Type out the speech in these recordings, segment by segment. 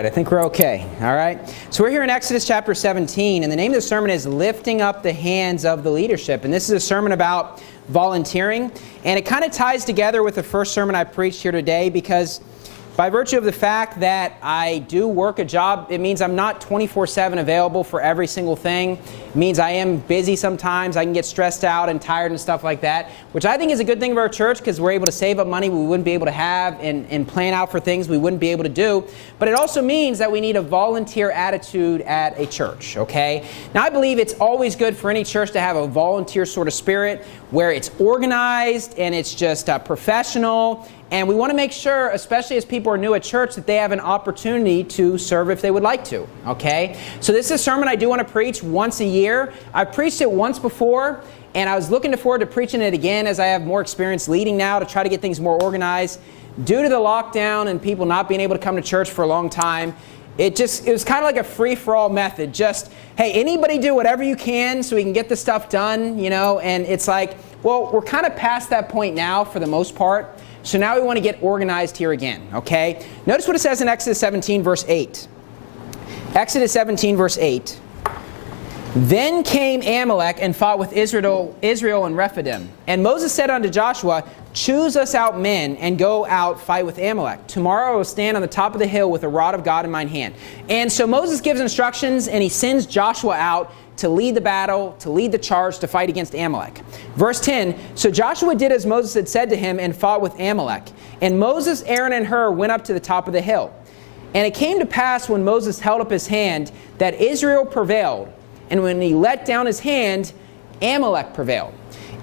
right, I think we're okay. All right. So we're here in Exodus chapter 17, and the name of the sermon is Lifting Up the Hands of the Leadership. And this is a sermon about volunteering, and it kind of ties together with the first sermon I preached here today, because by virtue of the fact that I do work a job, it means I'm not 24/7 available for every single thing. It means I am busy sometimes. I can get stressed out and tired and stuff like that, which I think is a good thing of our church, because we're able to save up money we wouldn't be able to have and plan out for things we wouldn't be able to do. But it also means that we need a volunteer attitude at a church, okay? Now, I believe it's always good for any church to have a volunteer sort of spirit where it's organized and it's just professional. And we want to make sure, especially as people are new at church, that they have an opportunity to serve if they would like to, okay? So this is a sermon I do want to preach once a year. I've preached it once before, and I was looking forward to preaching it again as I have more experience leading now to try to get things more organized. Due to the lockdown and people not being able to come to church for a long time, it was kind of like a free-for-all method. Just, hey, anybody do whatever you can so we can get this stuff done, you know? And it's like, well, we're kind of past that point now for the most part. So now we want to get organized here again, okay? Notice what it says in Exodus 17, verse 8. Exodus 17, verse 8. Then came Amalek and fought with Israel and Rephidim. And Moses said unto Joshua, choose us out men and go out fight with Amalek. Tomorrow I will stand on the top of the hill with a rod of God in mine hand. And so Moses gives instructions, and he sends Joshua out to lead the battle, to lead the charge, to fight against Amalek. Verse 10, so Joshua did as Moses had said to him and fought with Amalek. And Moses, Aaron, and Hur went up to the top of the hill. And it came to pass when Moses held up his hand that Israel prevailed. And when he let down his hand, Amalek prevailed.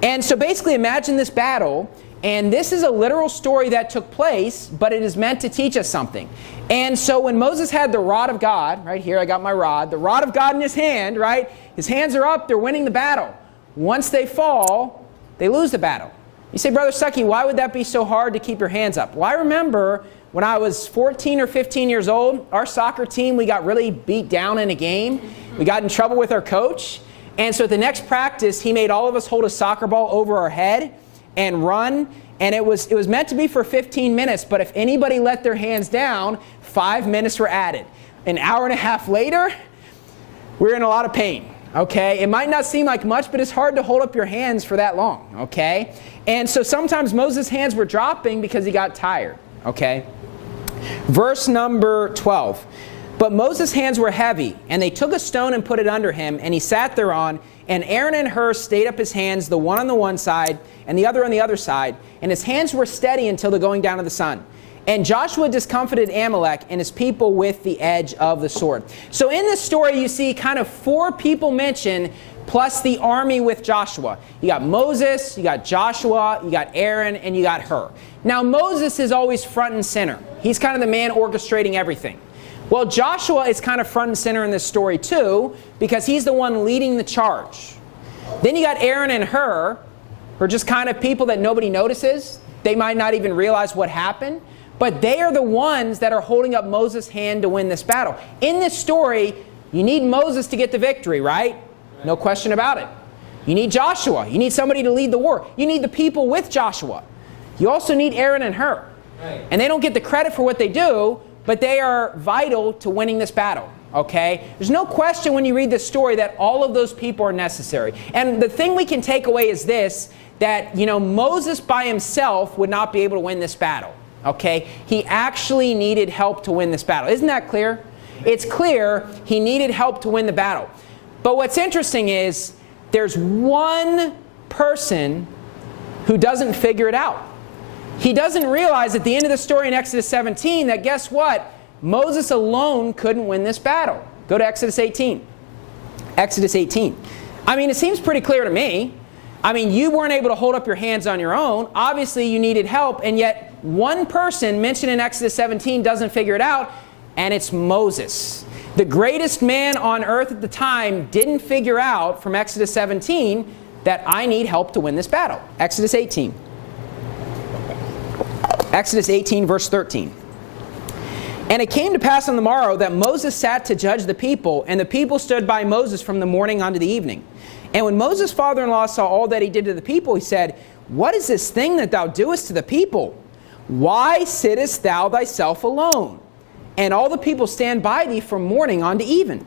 And so basically imagine this battle. And this is a literal story that took place, but it is meant to teach us something. And so when Moses had the rod of God, right here I got my rod, the rod of God in his hand, right? His hands are up, they're winning the battle. Once they fall, they lose the battle. You say, Brother Stuckey, why would that be so hard to keep your hands up? Well, I remember when I was 14 or 15 years old, our soccer team, we got really beat down in a game. We got in trouble with our coach. And so at the next practice, he made all of us hold a soccer ball over our head and run, and it was meant to be for 15 minutes, but if anybody let their hands down, 5 minutes were added. An hour and a half later, we're in a lot of pain, okay? It might not seem like much, but it's hard to hold up your hands for that long, okay? And so sometimes Moses' hands were dropping because he got tired, okay? Verse number 12. But Moses' hands were heavy, and they took a stone and put it under him, and he sat thereon, and Aaron and Hur stayed up his hands, the one on the one side, and the other on the other side, and his hands were steady until the going down of the sun. And Joshua discomfited Amalek and his people with the edge of the sword. So in this story, you see kind of 4 people mentioned, plus the army with Joshua. You got Moses, you got Joshua, you got Aaron, and you got Hur. Now Moses is always front and center. He's kind of the man orchestrating everything. Well, Joshua is kind of front and center in this story too, because he's the one leading the charge. Then you got Aaron and Hur, who are just kind of people that nobody notices. They might not even realize what happened, but they are the ones that are holding up Moses' hand to win this battle. In this story, you need Moses to get the victory, right? No question about it. You need Joshua. You need somebody to lead the war. You need the people with Joshua. You also need Aaron and Hur. Right. And they don't get the credit for what they do, but they are vital to winning this battle, okay? There's no question when you read this story that all of those people are necessary. And the thing we can take away is this, that, you know, Moses by himself would not be able to win this battle, okay? He actually needed help to win this battle. Isn't that clear? It's clear he needed help to win the battle. But what's interesting is there's one person who doesn't figure it out. He doesn't realize at the end of the story in Exodus 17 that, guess what? Moses alone couldn't win this battle. Go to Exodus 18. Exodus 18. I mean, it seems pretty clear to me. I mean, you weren't able to hold up your hands on your own. Obviously, you needed help, and yet one person mentioned in Exodus 17 doesn't figure it out, and it's Moses. The greatest man on earth at the time didn't figure out from Exodus 17 that I need help to win this battle. Exodus 18. Exodus 18, verse 13. And it came to pass on the morrow that Moses sat to judge the people, and the people stood by Moses from the morning unto the evening. And when Moses' father-in-law saw all that he did to the people, he said, what is this thing that thou doest to the people? Why sittest thou thyself alone? and all the people stand by thee from morning unto even.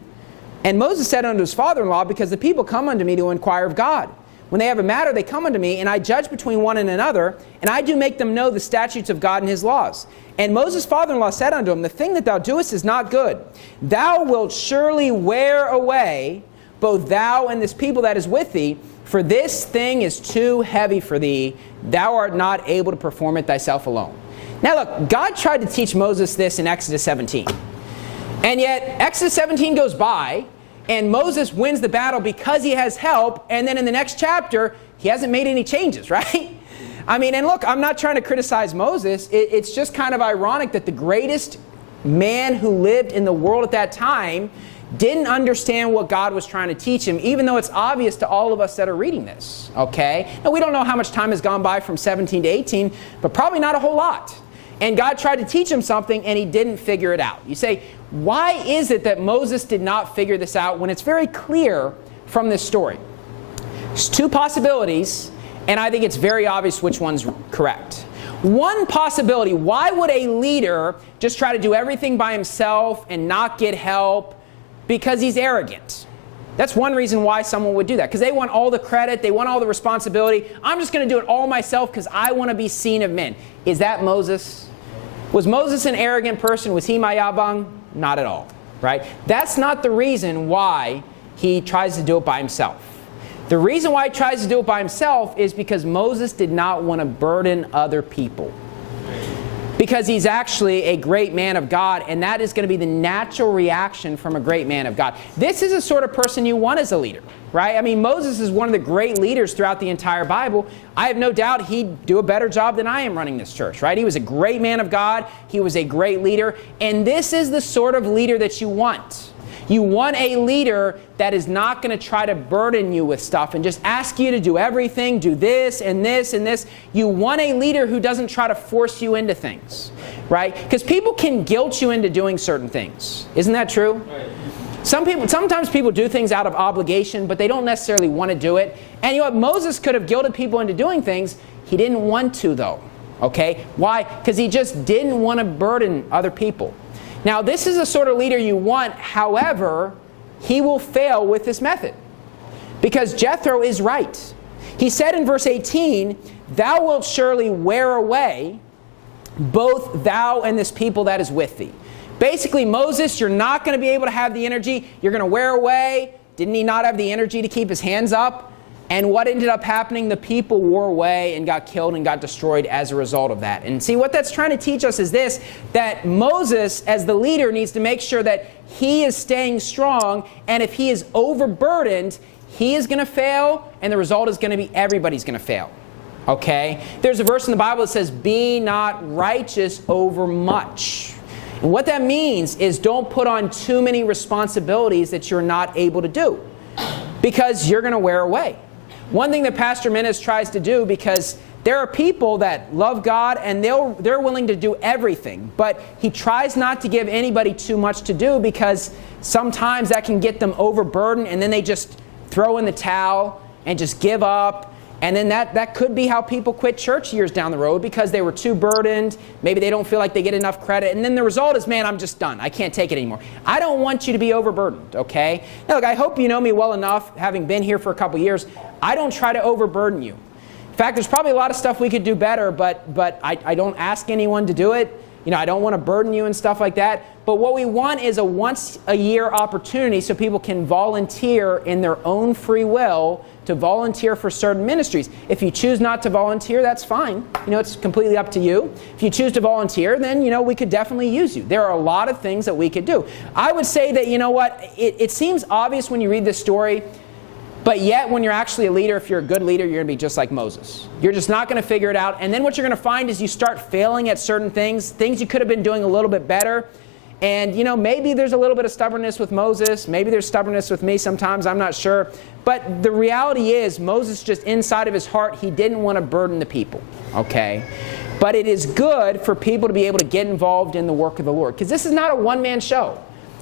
And Moses said unto his father-in-law, because the people come unto me to inquire of God. When they have a matter, they come unto me, and I judge between one and another, and I do make them know the statutes of God and his laws. And Moses' father-in-law said unto him, the thing that thou doest is not good. Thou wilt surely wear away both thou and this people that is with thee, for this thing is too heavy for thee. Thou art not able to perform it thyself alone. Now look, God tried to teach Moses this in Exodus 17. And yet, Exodus 17 goes by, and Moses wins the battle because he has help, and then in the next chapter, he hasn't made any changes, right? I mean, and look, I'm not trying to criticize Moses. It's just kind of ironic that the greatest man who lived in the world at that time didn't understand what God was trying to teach him, even though it's obvious to all of us that are reading this, okay? Now, we don't know how much time has gone by from 17 to 18, but probably not a whole lot. And God tried to teach him something, and he didn't figure it out. You say, why is it that Moses did not figure this out when it's very clear from this story? There's two possibilities, and I think it's very obvious which one's correct. One possibility, why would a leader just try to do everything by himself and not get help? Because he's arrogant. That's one reason why someone would do that, because they want all the credit, they want all the responsibility. I'm just going to do it all myself because I want to be seen of men. Is that Moses? Was Moses an arrogant person? Was he mayabang? Not at all, right? That's not the reason why he tries to do it by himself. The reason why he tries to do it by himself is because Moses did not want to burden other people. Because he's actually a great man of God, and that is going to be the natural reaction from a great man of God. This is the sort of person you want as a leader, right? I mean, Moses is one of the great leaders throughout the entire Bible. I have no doubt he'd do a better job than I am running this church, right? He was a great man of God. He was a great leader. And this is the sort of leader that you want. You want a leader that is not going to try to burden you with stuff and just ask you to do everything, do this and this and this. You want a leader who doesn't try to force you into things, right? Because people can guilt you into doing certain things. Isn't that true? Right. Sometimes people do things out of obligation, but they don't necessarily want to do it. And you know what? Moses could have guilted people into doing things. He didn't want to, though. Okay? Why? Because he just didn't want to burden other people. Now, this is the sort of leader you want. However, he will fail with this method. Because Jethro is right. He said in verse 18, thou wilt surely wear away both thou and this people that is with thee. Basically, Moses, you're not going to be able to have the energy. You're going to wear away. Didn't he not have the energy to keep his hands up? And what ended up happening? The people wore away and got killed and got destroyed as a result of that. And see, what that's trying to teach us is this, that Moses, as the leader, needs to make sure that he is staying strong. And if he is overburdened, he is going to fail. And the result is going to be everybody's going to fail. Okay? There's a verse in the Bible that says, be not righteous over much. And what that means is don't put on too many responsibilities that you're not able to do. Because you're going to wear away. One thing that Pastor Menace tries to do, because there are people that love God and they're willing to do everything, but he tries not to give anybody too much to do because sometimes that can get them overburdened and then they just throw in the towel and just give up. And then that could be how people quit church years down the road because they were too burdened. Maybe they don't feel like they get enough credit. And then the result is, man, I'm just done. I can't take it anymore. I don't want you to be overburdened, okay? Now, look, I hope you know me well enough, having been here for a couple years. I don't try to overburden you. In fact, there's probably a lot of stuff we could do better, but I don't ask anyone to do it. You know, I don't want to burden you and stuff like that. But what we want is a once-a-year opportunity so people can volunteer in their own free will to volunteer for certain ministries. If you choose not to volunteer, that's fine. You know, it's completely up to you. If you choose to volunteer, then, you know, we could definitely use you. There are a lot of things that we could do. I would say that, you know what, it seems obvious when you read this story, but yet when you're actually a leader, if you're a good leader, you're going to be just like Moses. You're just not going to figure it out. And then what you're going to find is you start failing at certain things you could have been doing a little bit better. And, you know, maybe there's a little bit of stubbornness with Moses. Maybe there's stubbornness with me sometimes. I'm not sure. But the reality is Moses, just inside of his heart, he didn't want to burden the people. Okay? But it is good for people to be able to get involved in the work of the Lord. Because this is not a one-man show.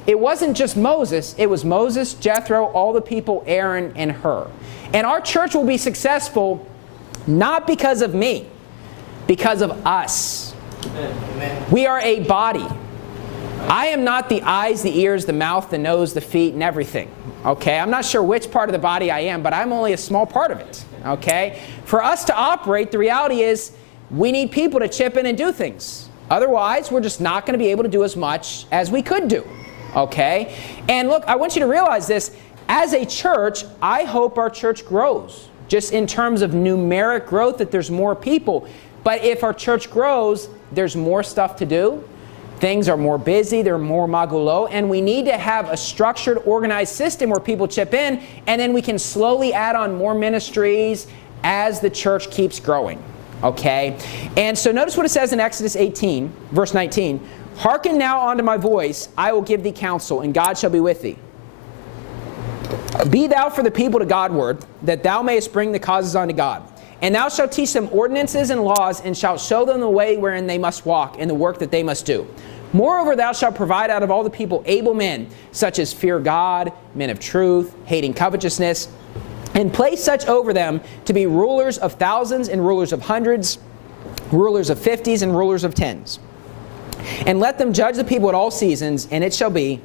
It wasn't just Moses. It was Moses, Jethro, all the people, Aaron, and Hur. And our church will be successful not because of me, because of us. Amen. We are a body. I am not the eyes, the ears, the mouth, the nose, the feet, and everything. Okay? I'm not sure which part of the body I am, but I'm only a small part of it. Okay? For us to operate, the reality is we need people to chip in and do things. Otherwise, we're just not going to be able to do as much as we could do. Okay? And look, I want you to realize this. As a church, I hope our church grows. Just in terms of numeric growth, that there's more people. But if our church grows, there's more stuff to do. Things are more busy, they're more magulo, and we need to have a structured, organized system where people chip in, and then we can slowly add on more ministries as the church keeps growing. Okay? And so notice what it says in Exodus 18, verse 19. Hearken now unto my voice, I will give thee counsel, and God shall be with thee. Be thou for the people to Godward, that thou mayest bring the causes unto God. And thou shalt teach them ordinances and laws, and shalt show them the way wherein they must walk, and the work that they must do. Moreover, thou shalt provide out of all the people able men, such as fear God, men of truth, hating covetousness, and place such over them to be rulers of thousands and rulers of hundreds, rulers of fifties and rulers of tens. And let them judge the people at all seasons, and it shall be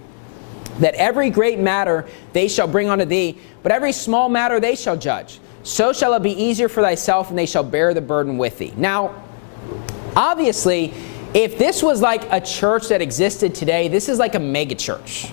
that every great matter they shall bring unto thee, but every small matter they shall judge. So shall it be easier for thyself, and they shall bear the burden with thee. Now, obviously, if this was like a church that existed today, this is like a mega church.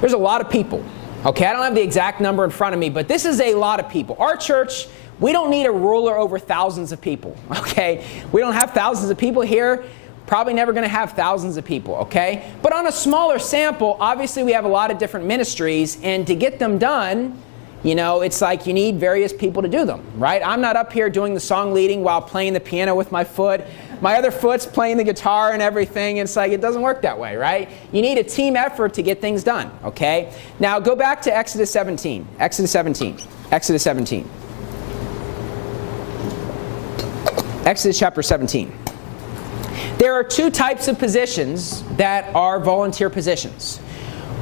There's a lot of people. Okay, I don't have the exact number in front of me, but this is a lot of people. Our church, we don't need a ruler over thousands of people. Okay, we don't have thousands of people here. Probably never going to have thousands of people, okay? But on a smaller sample, obviously we have a lot of different ministries, and to get them done, you know, it's like you need various people to do them, right? I'm not up here doing the song leading while playing the piano with my foot. My other foot's playing the guitar and everything. It's like it doesn't work that way, right? You need a team effort to get things done, okay? Now go back to Exodus 17. Exodus 17. Exodus 17. Exodus chapter 17. There are two types of positions that are volunteer positions.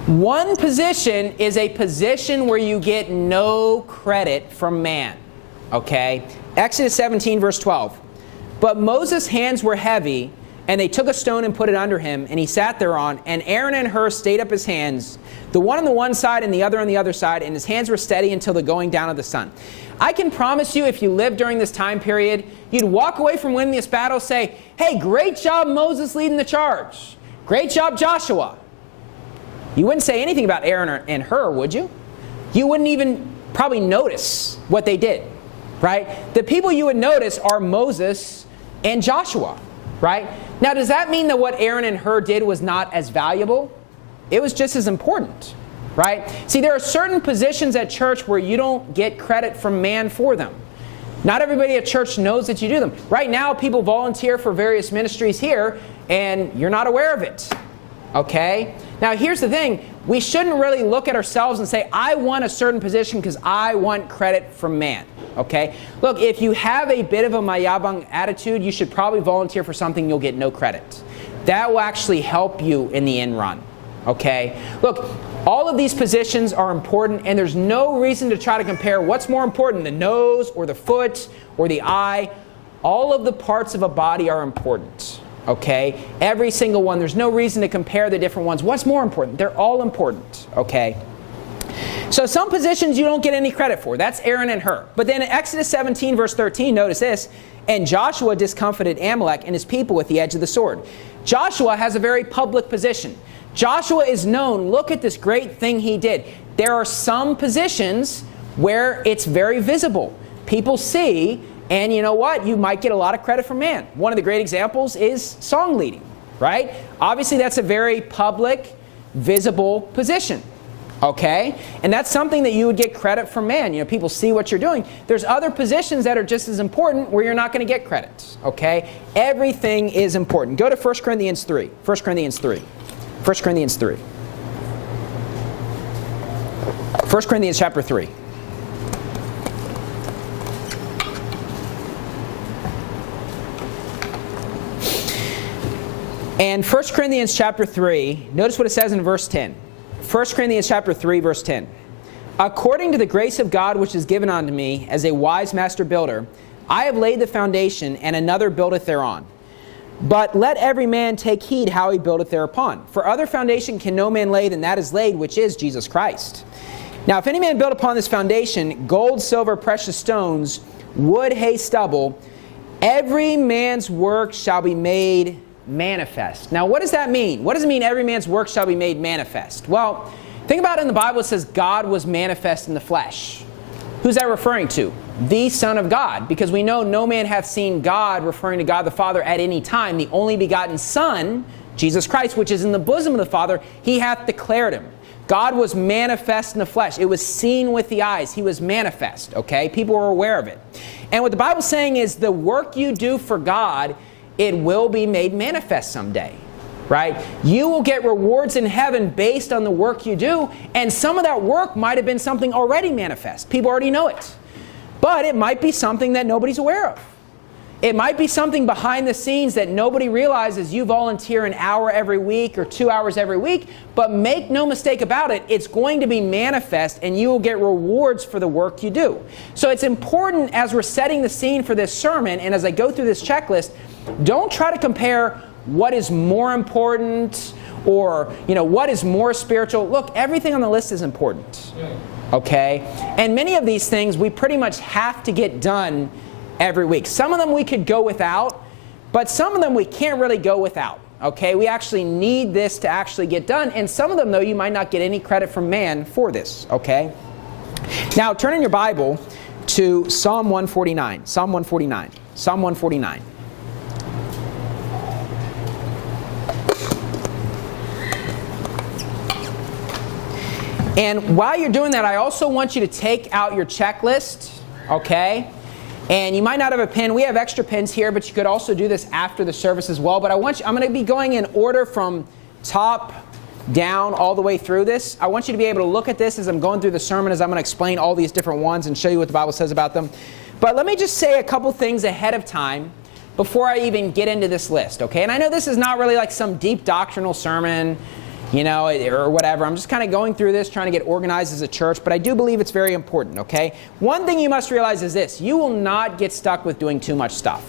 One position is a position where you get no credit from man. Okay? Exodus 17, verse 12. But Moses' hands were heavy, and they took a stone and put it under him, and he sat thereon, and Aaron and Hur stayed up his hands, the one on the one side and the other on the other side, and his hands were steady until the going down of the sun. I can promise you, if you lived during this time period, you'd walk away from winning this battle, say, hey, great job, Moses, leading the charge. Great job, Joshua. You wouldn't say anything about Aaron and Hur, would you? You wouldn't even probably notice what they did, right? The people you would notice are Moses and Joshua, right? Now, does that mean that what Aaron and Hur did was not as valuable? It was just as important, right? See, there are certain positions at church where you don't get credit from man for them. Not everybody at church knows that you do them. Right now, people volunteer for various ministries here, and you're not aware of it, okay? Now, here's the thing. We shouldn't really look at ourselves and say, I want a certain position because I want credit from man, okay? Look, if you have a bit of a mayabang attitude, you should probably volunteer for something you'll get no credit. That will actually help you in the end run, okay? Look, all of these positions are important, and there's no reason to try to compare what's more important, the nose or the foot or the eye. All of the parts of a body are important, okay? Every single one. There's no reason to compare the different ones. What's more important? They're all important, okay? So some positions you don't get any credit for. That's Aaron and Hur. But then in Exodus 17, verse 13, notice this. And Joshua discomfited Amalek and his people with the edge of the sword. Joshua has a very public position. Joshua is known. Look at this great thing he did. There are some positions where it's very visible. People see, and you know what? You might get a lot of credit from man. One of the great examples is song leading, right? Obviously, that's a very public, visible position, okay? And that's something that you would get credit from man. You know, people see what you're doing. There's other positions that are just as important where you're not going to get credit, okay? Everything is important. Go to 1 Corinthians 3. 1 Corinthians 3. 1 Corinthians 3. 1 Corinthians chapter 3. And 1 Corinthians chapter 3, notice what it says in verse 10. 1 Corinthians chapter 3, verse 10. According to the grace of God which is given unto me as a wise master builder, I have laid the foundation, and another buildeth thereon. But let every man take heed how he buildeth thereupon. For other foundation can no man lay than that is laid, which is Jesus Christ. Now if any man build upon this foundation, gold, silver, precious stones, wood, hay, stubble, every man's work shall be made manifest. Now what does that mean? What does it mean every man's work shall be made manifest? Well, think about it. In the Bible it says God was manifest in the flesh. Who's that referring to? The Son of God. Because we know no man hath seen God, referring to God the Father at any time. The only begotten Son, Jesus Christ, which is in the bosom of the Father, he hath declared him. God was manifest in the flesh. It was seen with the eyes. He was manifest, okay? People were aware of it. And what the Bible's saying is the work you do for God, it will be made manifest someday, right? You will get rewards in heaven based on the work you do, and some of that work might have been something already manifest. People already know it. But it might be something that nobody's aware of. It might be something behind the scenes that nobody realizes. You volunteer an hour every week or 2 hours every week, but make no mistake about it, it's going to be manifest and you will get rewards for the work you do. So it's important as we're setting the scene for this sermon and as I go through this checklist, don't try to compare what is more important or what is more spiritual. Look, everything on the list is important. Okay? And many of these things we pretty much have to get done every week. Some of them we could go without, but some of them we can't really go without. Okay? We actually need this to actually get done. And some of them, though, you might not get any credit from man for this. Okay? Now, turn in your Bible to Psalm 149. Psalm 149. Psalm 149. And while you're doing that, I also want you to take out your checklist, okay? And you might not have a pen. We have extra pens here, but you could also do this after the service as well. But I'm going to be going in order from top down all the way through this. I want you to be able to look at this as I'm going through the sermon, as I'm going to explain all these different ones and show you what the Bible says about them. But let me just say a couple things ahead of time before I even get into this list, okay? And I know this is not really like some deep doctrinal sermon, or whatever. I'm just kind of going through this, trying to get organized as a church, but I do believe it's very important, okay? One thing you must realize is this. You will not get stuck with doing too much stuff,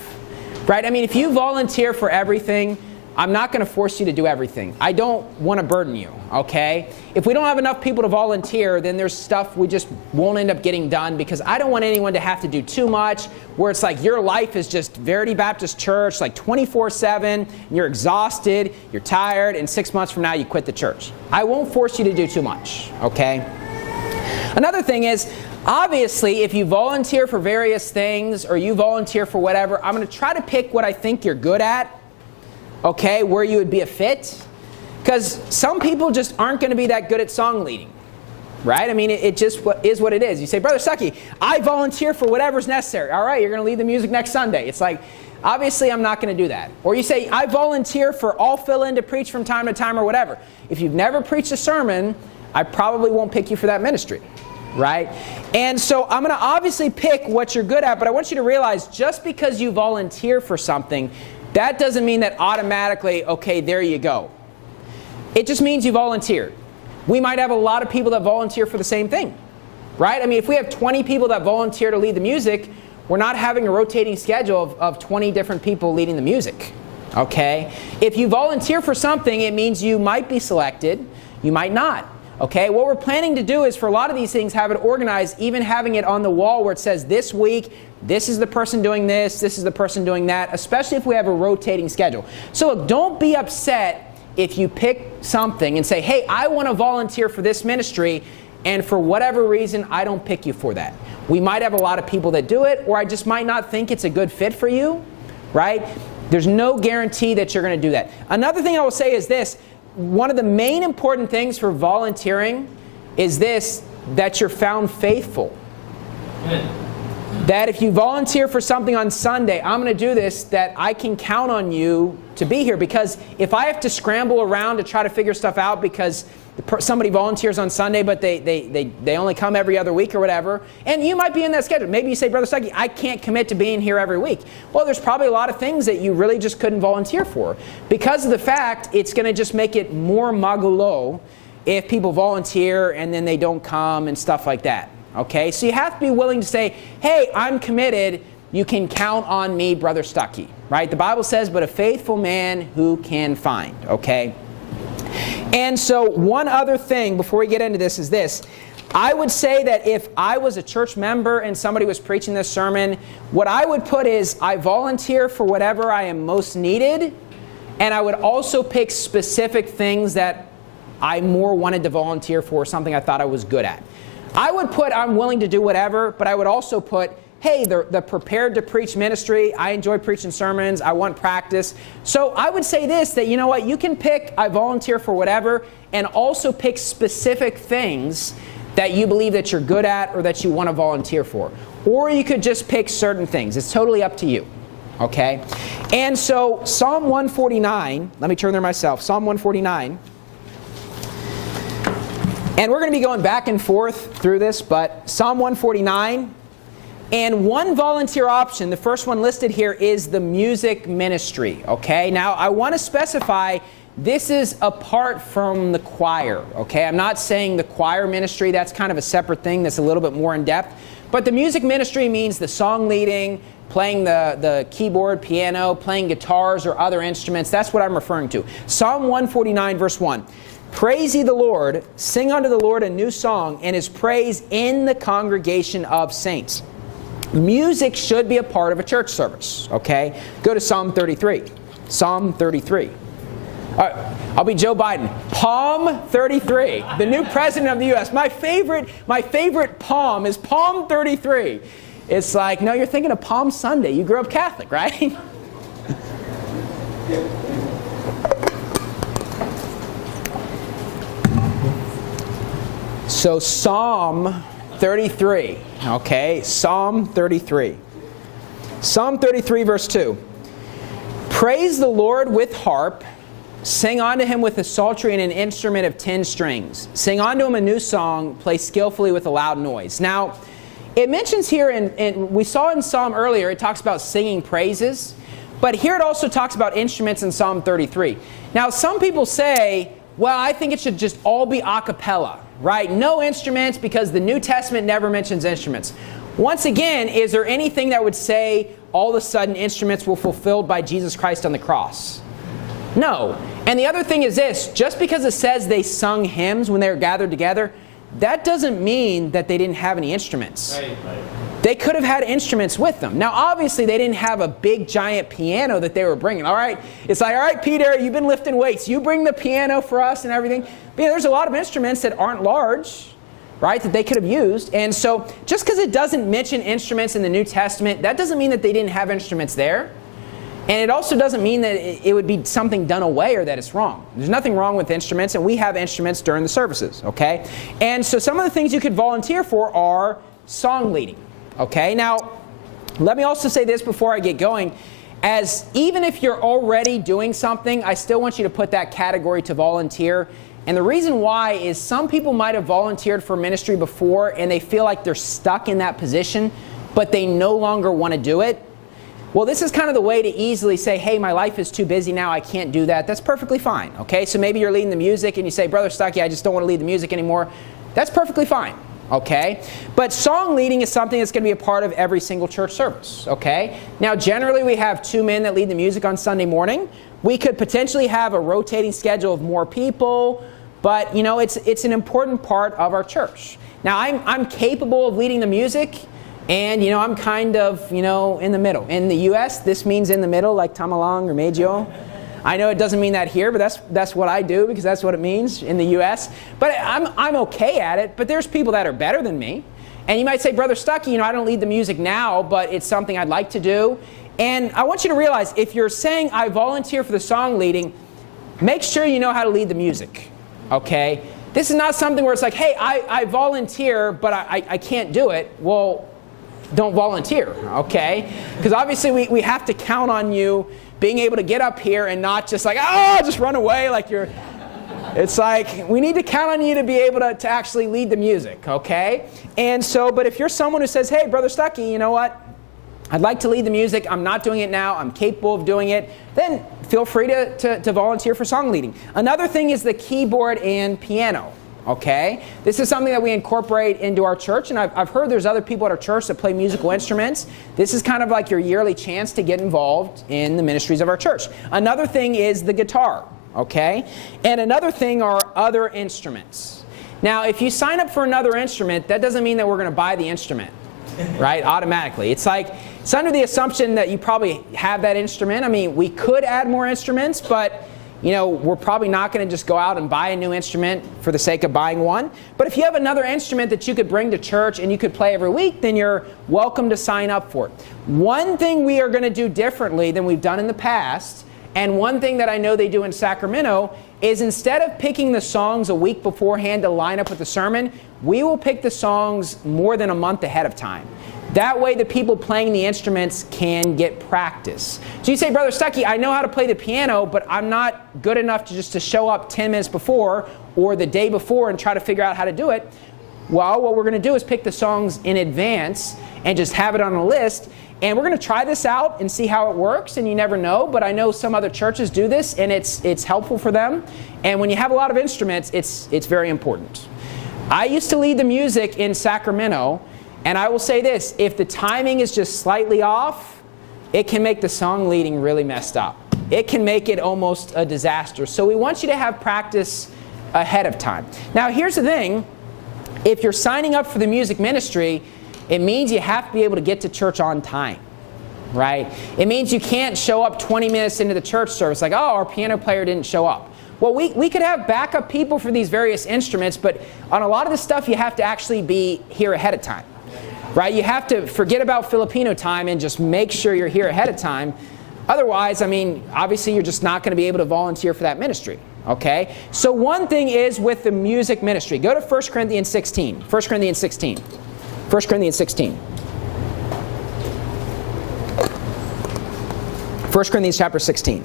right? I mean, if you volunteer for everything, I'm not going to force you to do everything. I don't want to burden you, okay? If we don't have enough people to volunteer, then there's stuff we just won't end up getting done because I don't want anyone to have to do too much where it's like your life is just Verity Baptist Church, like 24/7, and you're exhausted, you're tired, and 6 months from now you quit the church. I won't force you to do too much, okay? Another thing is, obviously, if you volunteer for various things or you volunteer for whatever, I'm going to try to pick what I think you're good at, okay, where you would be a fit. Because some people just aren't going to be that good at song leading, right? I mean, it just is what it is. You say, Brother Stuckey, I volunteer for whatever's necessary. All right, you're going to lead the music next Sunday. It's like, obviously, I'm not going to do that. Or you say, I volunteer for I'll fill in to preach from time to time or whatever. If you've never preached a sermon, I probably won't pick you for that ministry, right? And so I'm going to obviously pick what you're good at, but I want you to realize just because you volunteer for something, that doesn't mean that automatically, okay, there you go. It just means you volunteered. We might have a lot of people that volunteer for the same thing, right? I mean, if we have 20 people that volunteer to lead the music, we're not having a rotating schedule of 20 different people leading the music, okay? If you volunteer for something, it means you might be selected, you might not, okay? What we're planning to do is for a lot of these things, have it organized, even having it on the wall where it says this week, this is the person doing this is the person doing that, especially if we have a rotating schedule. So look, don't be upset if you pick something and say, hey, I want to volunteer for this ministry, and for whatever reason, I don't pick you for that. We might have a lot of people that do it, or I just might not think it's a good fit for you, right? There's no guarantee that you're going to do that. Another thing I will say is this. One of the main important things for volunteering is this, that you're found faithful. Amen. That if you volunteer for something on Sunday, I'm going to do this, that I can count on you to be here. Because if I have to scramble around to try to figure stuff out because somebody volunteers on Sunday, but they only come every other week or whatever, and you might be in that schedule. Maybe you say, Brother Stuckey, I can't commit to being here every week. Well, there's probably a lot of things that you really just couldn't volunteer for. Because of the fact, it's going to just make it more magulo if people volunteer and then they don't come and stuff like that. Okay, so you have to be willing to say, hey, I'm committed, you can count on me, Brother Stuckey, right? The Bible says, but a faithful man who can find, okay? And so one other thing before we get into this is this. I would say that if I was a church member and somebody was preaching this sermon, what I would put is I volunteer for whatever I am most needed, and I would also pick specific things that I more wanted to volunteer for, something I thought I was good at. I would put I'm willing to do whatever, but I would also put, hey, the prepared to preach ministry, I enjoy preaching sermons, I want practice. So I would say this, that you know what, you can pick I volunteer for whatever, and also pick specific things that you believe that you're good at or that you want to volunteer for. Or you could just pick certain things. It's totally up to you. Okay? And so Psalm 149, let me turn there myself, Psalm 149. And we're going to be going back and forth through this, but Psalm 149, and one volunteer option, the first one listed here, is the music ministry. Okay? Now, I want to specify this is apart from the choir, okay? I'm not saying the choir ministry, that's kind of a separate thing that's a little bit more in depth. But the music ministry means the song leading, playing the keyboard, piano, playing guitars or other instruments. That's what I'm referring to. Psalm 149, verse 1. Praise ye the Lord, sing unto the Lord a new song, and his praise in the congregation of saints. Music should be a part of a church service, okay? Go to Psalm 33. Psalm 33. All right, I'll be Joe Biden. Palm 33, the new president of the U.S. My favorite palm is Palm 33. It's like, no, you're thinking of Palm Sunday. You grew up Catholic, right? So Psalm 33, okay? Psalm 33. Psalm 33, verse 2. Praise the Lord with harp. Sing unto him with a psaltery and an instrument of 10 strings. Sing unto him a new song. Play skillfully with a loud noise. Now, it mentions here, and we saw in Psalm earlier, it talks about singing praises. But here it also talks about instruments in Psalm 33. Now, some people say, well, I think it should just all be a cappella, right? No instruments, because the New Testament never mentions instruments. Once again, is there anything that would say all of a sudden instruments were fulfilled by Jesus Christ on the cross? No. And the other thing is this, just because it says they sung hymns when they were gathered together, that doesn't mean that they didn't have any instruments. Right. They could have had instruments with them. Now, obviously, they didn't have a big, giant piano that they were bringing. All right, it's like, all right, Peter, you've been lifting weights. You bring the piano for us and everything. But yeah, there's a lot of instruments that aren't large, right, that they could have used. And so just because it doesn't mention instruments in the New Testament, that doesn't mean that they didn't have instruments there. And it also doesn't mean that it would be something done away or that it's wrong. There's nothing wrong with instruments, and we have instruments during the services, okay? And so some of the things you could volunteer for are song leading, okay? Now, let me also say this before I get going. As even if you're already doing something, I still want you to put that category to volunteer. And the reason why is some people might have volunteered for ministry before and they feel like they're stuck in that position, but they no longer want to do it. Well, this is kind of the way to easily say, hey, my life is too busy now, I can't do that. That's perfectly fine, okay? So maybe you're leading the music and you say, Brother Stuckey, I just don't want to lead the music anymore. That's perfectly fine, okay? But song leading is something that's going to be a part of every single church service, okay? Now, generally, we have 2 men that lead the music on Sunday morning. We could potentially have a rotating schedule of more people, but, you know, it's an important part of our church. Now, I'm capable of leading the music. And, you know, I'm kind of, you know, in the middle. In the U.S., this means in the middle, like tamalong or medyo. I know it doesn't mean that here, but that's what I do because that's what it means in the U.S. But I'm okay at it, but there's people that are better than me. And you might say, Brother Stuckey, you know, I don't lead the music now, but it's something I'd like to do. And I want you to realize, if you're saying I volunteer for the song leading, make sure you know how to lead the music, okay? This is not something where it's like, hey, I volunteer, but I can't do it. Well, don't volunteer, okay? Because obviously we have to count on you being able to get up here and not just like, oh, just run away like you're... It's like, we need to count on you to be able to actually lead the music, okay? And so, but if you're someone who says, hey, Brother Stuckey, you know what? I'd like to lead the music. I'm not doing it now. I'm capable of doing it. Then feel free to volunteer for song leading. Another thing is the keyboard and piano, okay? This is something that we incorporate into our church, and I've heard there's other people at our church that play musical instruments. This is kind of like your yearly chance to get involved in the ministries of our church. Another thing is the guitar, okay? And another thing are other instruments. Now, if you sign up for another instrument, that doesn't mean that we're going to buy the instrument, right, automatically. It's under the assumption that you probably have that instrument. I mean, we could add more instruments, but we're probably not going to just go out and buy a new instrument for the sake of buying one. But if you have another instrument that you could bring to church and you could play every week, then you're welcome to sign up for it. One thing we are going to do differently than we've done in the past, and one thing that I know they do in Sacramento, is instead of picking the songs a week beforehand to line up with the sermon, we will pick the songs more than a month ahead of time. That way the people playing the instruments can get practice. So you say, Brother Stuckey, I know how to play the piano, but I'm not good enough to show up 10 minutes before or the day before and try to figure out how to do it. Well, what we're going to do is pick the songs in advance and just have it on a list. And we're going to try this out and see how it works, and you never know, but I know some other churches do this, and it's helpful for them. And when you have a lot of instruments, it's very important. I used to lead the music in Sacramento, and I will say this, if the timing is just slightly off, it can make the song leading really messed up. It can make it almost a disaster. So we want you to have practice ahead of time. Now, here's the thing. If you're signing up for the music ministry, it means you have to be able to get to church on time, right? It means you can't show up 20 minutes into the church service like, oh, our piano player didn't show up. Well, we could have backup people for these various instruments, but on a lot of the stuff, you have to actually be here ahead of time, right? You have to forget about Filipino time and just make sure you're here ahead of time. Otherwise, I mean, obviously, you're just not going to be able to volunteer for that ministry, okay? So one thing is with the music ministry. Go to 1 Corinthians 16. 1 Corinthians 16. 1 Corinthians 16. 1 Corinthians chapter 16.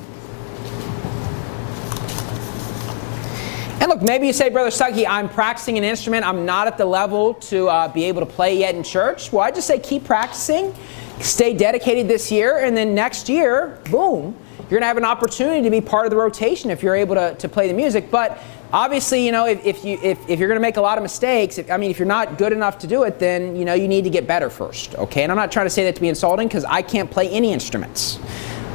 And look, maybe you say, Brother Stuckey, I'm practicing an instrument. I'm not at the level to be able to play yet in church. Well, I just say keep practicing. Stay dedicated this year. And then next year, boom, you're going to have an opportunity to be part of the rotation if you're able to play the music. But obviously, if you're going to make a lot of mistakes, if you're not good enough to do it, then, you need to get better first, okay? And I'm not trying to say that to be insulting because I can't play any instruments,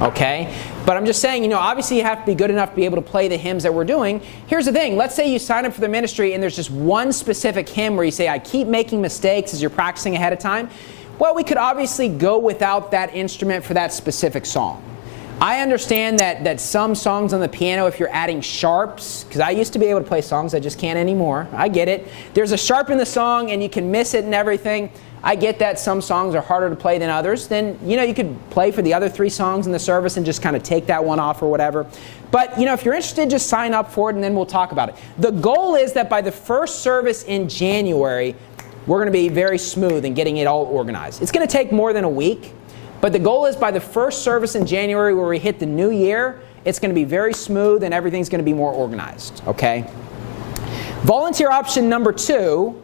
okay? But I'm just saying, obviously you have to be good enough to be able to play the hymns that we're doing. Here's the thing. Let's say you sign up for the ministry and there's just one specific hymn where you say, I keep making mistakes as you're practicing ahead of time. Well, we could obviously go without that instrument for that specific song. I understand that some songs on the piano, if you're adding sharps, because I used to be able to play songs, I just can't anymore. I get it. There's a sharp in the song and you can miss it and everything. I get that some songs are harder to play than others. Then, you could play for the other 3 songs in the service and just kind of take that one off or whatever. But, if you're interested, just sign up for it and then we'll talk about it. The goal is that by the first service in January, we're going to be very smooth in getting it all organized. It's going to take more than a week. But the goal is by the first service in January where we hit the new year, it's going to be very smooth and everything's going to be more organized, okay? Volunteer option number 2,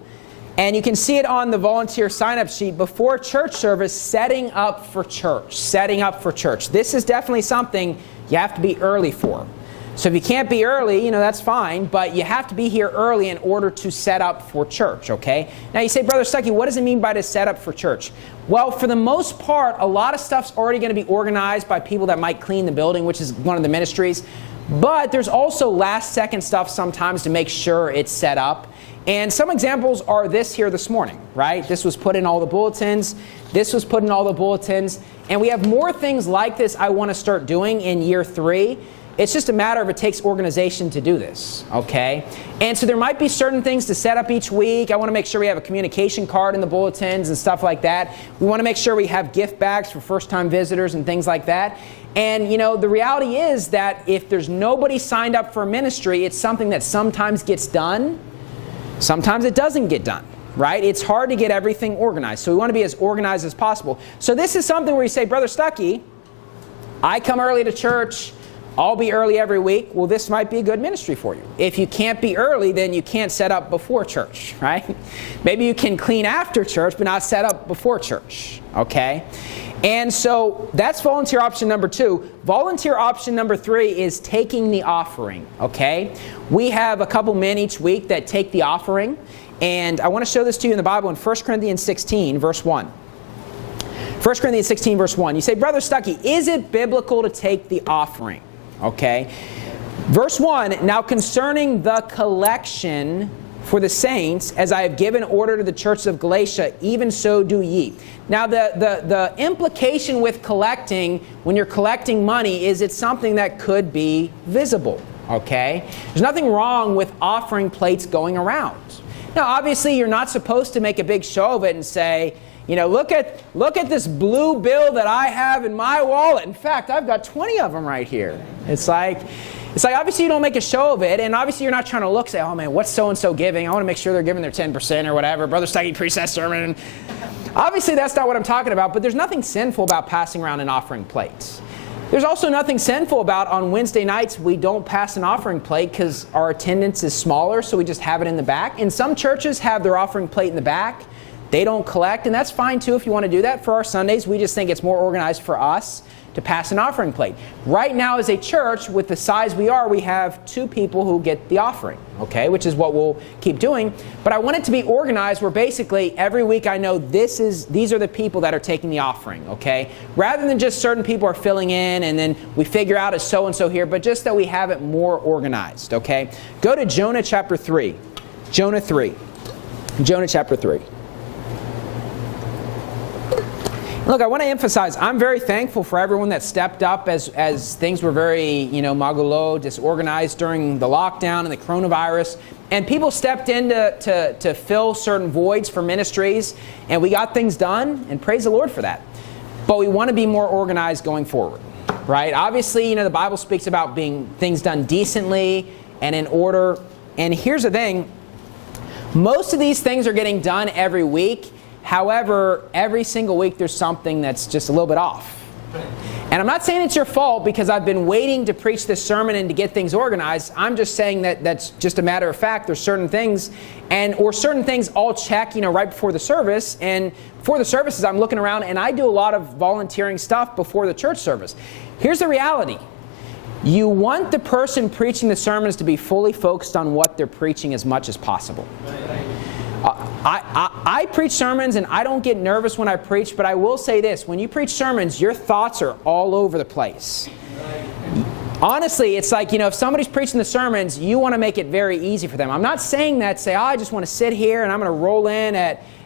and you can see it on the volunteer sign-up sheet, before church service, setting up for church. Setting up for church. This is definitely something you have to be early for. So if you can't be early, that's fine, but you have to be here early in order to set up for church, okay? Now you say, Brother Stuckey, what does it mean by to set up for church? Well, for the most part, a lot of stuff's already going to be organized by people that might clean the building, which is one of the ministries. But there's also last-second stuff sometimes to make sure it's set up. And some examples are this here this morning, right? This was put in all the bulletins. This was put in all the bulletins. And we have more things like this I want to start doing in year 3. It's just a matter of it takes organization to do this, okay? And so there might be certain things to set up each week. I want to make sure we have a communication card in the bulletins and stuff like that. We want to make sure we have gift bags for first-time visitors and things like that. And, the reality is that if there's nobody signed up for a ministry, it's something that sometimes gets done. Sometimes it doesn't get done, right? It's hard to get everything organized. So we want to be as organized as possible. So this is something where you say, Brother Stuckey, I come early to church. I'll be early every week. Well, this might be a good ministry for you. If you can't be early, then you can't set up before church, right? Maybe you can clean after church, but not set up before church, okay? And so that's volunteer option number 2. Volunteer option number 3 is taking the offering, okay? We have a couple men each week that take the offering. And I want to show this to you in the Bible in 1 Corinthians 16, verse 1. 1 Corinthians 16, verse 1. You say, Brother Stuckey, is it biblical to take the offering? Okay. Verse 1, now concerning the collection for the saints, as I have given order to the churches of Galatia, even so do ye. Now the implication with collecting, when you're collecting money, is it's something that could be visible. Okay? There's nothing wrong with offering plates going around. Now obviously you're not supposed to make a big show of it and say, you know, look at this blue bill that I have in my wallet. In fact, I've got 20 of them right here. It's like obviously you don't make a show of it, and obviously you're not trying to say, oh man, what's so-and-so giving? I want to make sure they're giving their 10% or whatever. Brother Stuckey preached that sermon. Obviously that's not what I'm talking about, but there's nothing sinful about passing around an offering plate. There's also nothing sinful about on Wednesday nights we don't pass an offering plate because our attendance is smaller, so we just have it in the back. And some churches have their offering plate in the back. They don't collect, and that's fine too if you want to do that. For our Sundays, we just think it's more organized for us to pass an offering plate. Right now as a church, with the size we are, we have 2 people who get the offering, okay, which is what we'll keep doing. But I want it to be organized where basically every week I know these are the people that are taking the offering, okay? Rather than just certain people are filling in and then we figure out it's so-and-so here, but just that we have it more organized, okay? Go to Jonah chapter 3. Jonah 3. Jonah chapter 3. Look, I want to emphasize, I'm very thankful for everyone that stepped up as things were very, magulot, disorganized during the lockdown and the coronavirus. And people stepped in to fill certain voids for ministries, and we got things done, and praise the Lord for that. But we want to be more organized going forward, right? Obviously, the Bible speaks about being things done decently and in order. And here's the thing, most of these things are getting done every week. However, every single week there's something that's just a little bit off. And I'm not saying it's your fault because I've been waiting to preach this sermon and to get things organized. I'm just saying that that's just a matter of fact. There's certain things, or certain things I'll check, right before the service. And before the services, I'm looking around and I do a lot of volunteering stuff before the church service. Here's the reality. You want the person preaching the sermons to be fully focused on what they're preaching as much as possible. I preach sermons and I don't get nervous when I preach, but I will say this. When you preach sermons, your thoughts are all over the place. Honestly, it's like, if somebody's preaching the sermons, you want to make it very easy for them. I'm not saying that, I just want to sit here and I'm going to roll in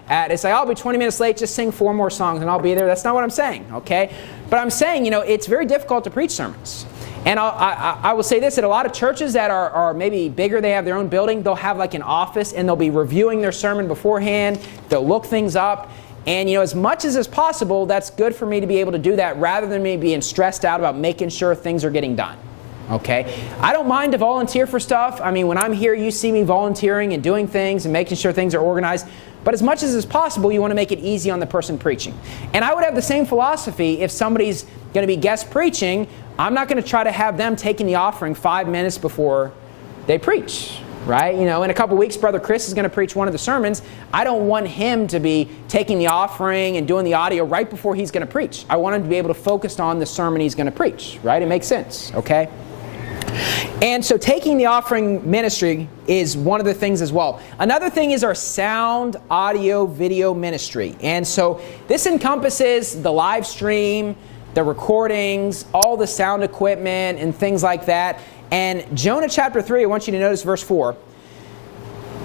it's like, I'll be 20 minutes late, just sing 4 more songs and I'll be there. That's not what I'm saying, okay? But I'm saying, it's very difficult to preach sermons. And I will say this, at a lot of churches that are maybe bigger, they have their own building, they'll have like an office and they'll be reviewing their sermon beforehand, they'll look things up, and as much as is possible, that's good for me to be able to do that rather than me being stressed out about making sure things are getting done. Okay? I don't mind to volunteer for stuff. I mean, when I'm here, you see me volunteering and doing things and making sure things are organized. But as much as is possible, you want to make it easy on the person preaching. And I would have the same philosophy if somebody's going to be guest preaching. I'm not going to try to have them taking the offering 5 minutes before they preach, right? In a couple weeks, Brother Chris is going to preach one of the sermons. I don't want him to be taking the offering and doing the audio right before he's going to preach. I want him to be able to focus on the sermon he's going to preach, right? It makes sense, okay? And so taking the offering ministry is one of the things as well. Another thing is our sound, audio, video ministry. And so this encompasses the live stream, the recordings, all the sound equipment and things like that. And Jonah chapter 3, I want you to notice verse 4.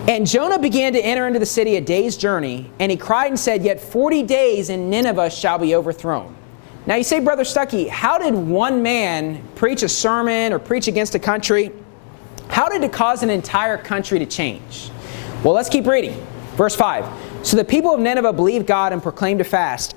And Jonah began to enter into the city a day's journey, and he cried and said, Yet 40 days and Nineveh shall be overthrown. Now you say, Brother Stuckey, how did one man preach a sermon or preach against a country? How did it cause an entire country to change? Well, let's keep reading. Verse 5. So the people of Nineveh believed God and proclaimed a fast,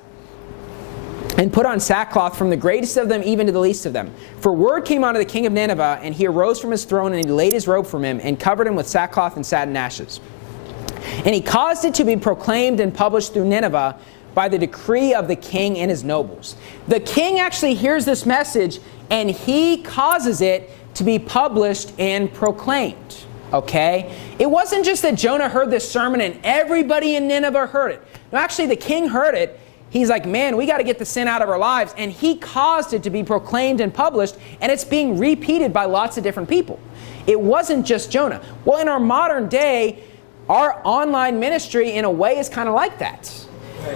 and put on sackcloth from the greatest of them even to the least of them. For word came unto the king of Nineveh, and he arose from his throne, and he laid his robe from him, and covered him with sackcloth and sat in ashes. And he caused it to be proclaimed and published through Nineveh by the decree of the king and his nobles. The king actually hears this message, and he causes it to be published and proclaimed. Okay? It wasn't just that Jonah heard this sermon and everybody in Nineveh heard it. No, actually the king heard it. he's like, man, we got to get the sin out of our lives. And he caused it to be proclaimed and published, and it's being repeated by lots of different people. It wasn't just Jonah. Well, in our modern day, our online ministry in a way is kind of like that.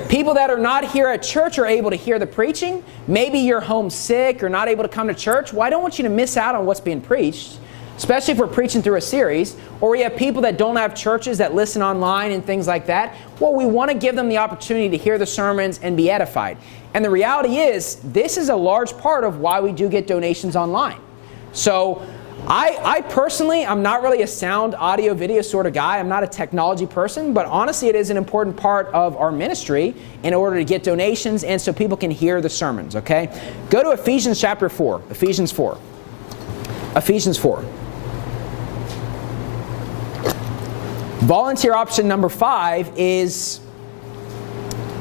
People that are not here at church are able to hear the preaching. Maybe you're homesick or not able to come to church. Well, I don't want you to miss out on what's being preached, especially if we're preaching through a series. Or we have people that don't have churches that listen online and things like that. Well, we want to give them the opportunity to hear the sermons and be edified. And the reality is, this is a large part of why we do get donations online. So I personally, I'm not really a sound audio video sort of guy. I'm not a technology person, but honestly, it is an important part of our ministry in order to get donations and so people can hear the sermons, okay? Go to Ephesians chapter 4, Ephesians 4. Ephesians 4. Volunteer option number 5 is,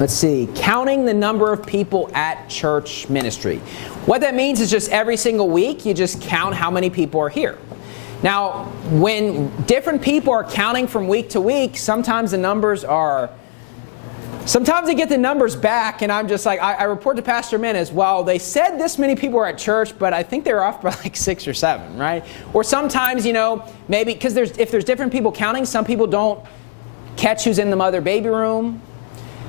let's see, counting the number of people at church ministry. What that means is just every single week, you just count how many people are here. Now, when different people are counting from week to week, sometimes they get the numbers back, and I'm just like, I report to Pastor Menace, well, they said this many people are at church, but I think they were off by like 6 or 7, right? Or sometimes, maybe, because if there's different people counting, some people don't catch who's in the mother baby room.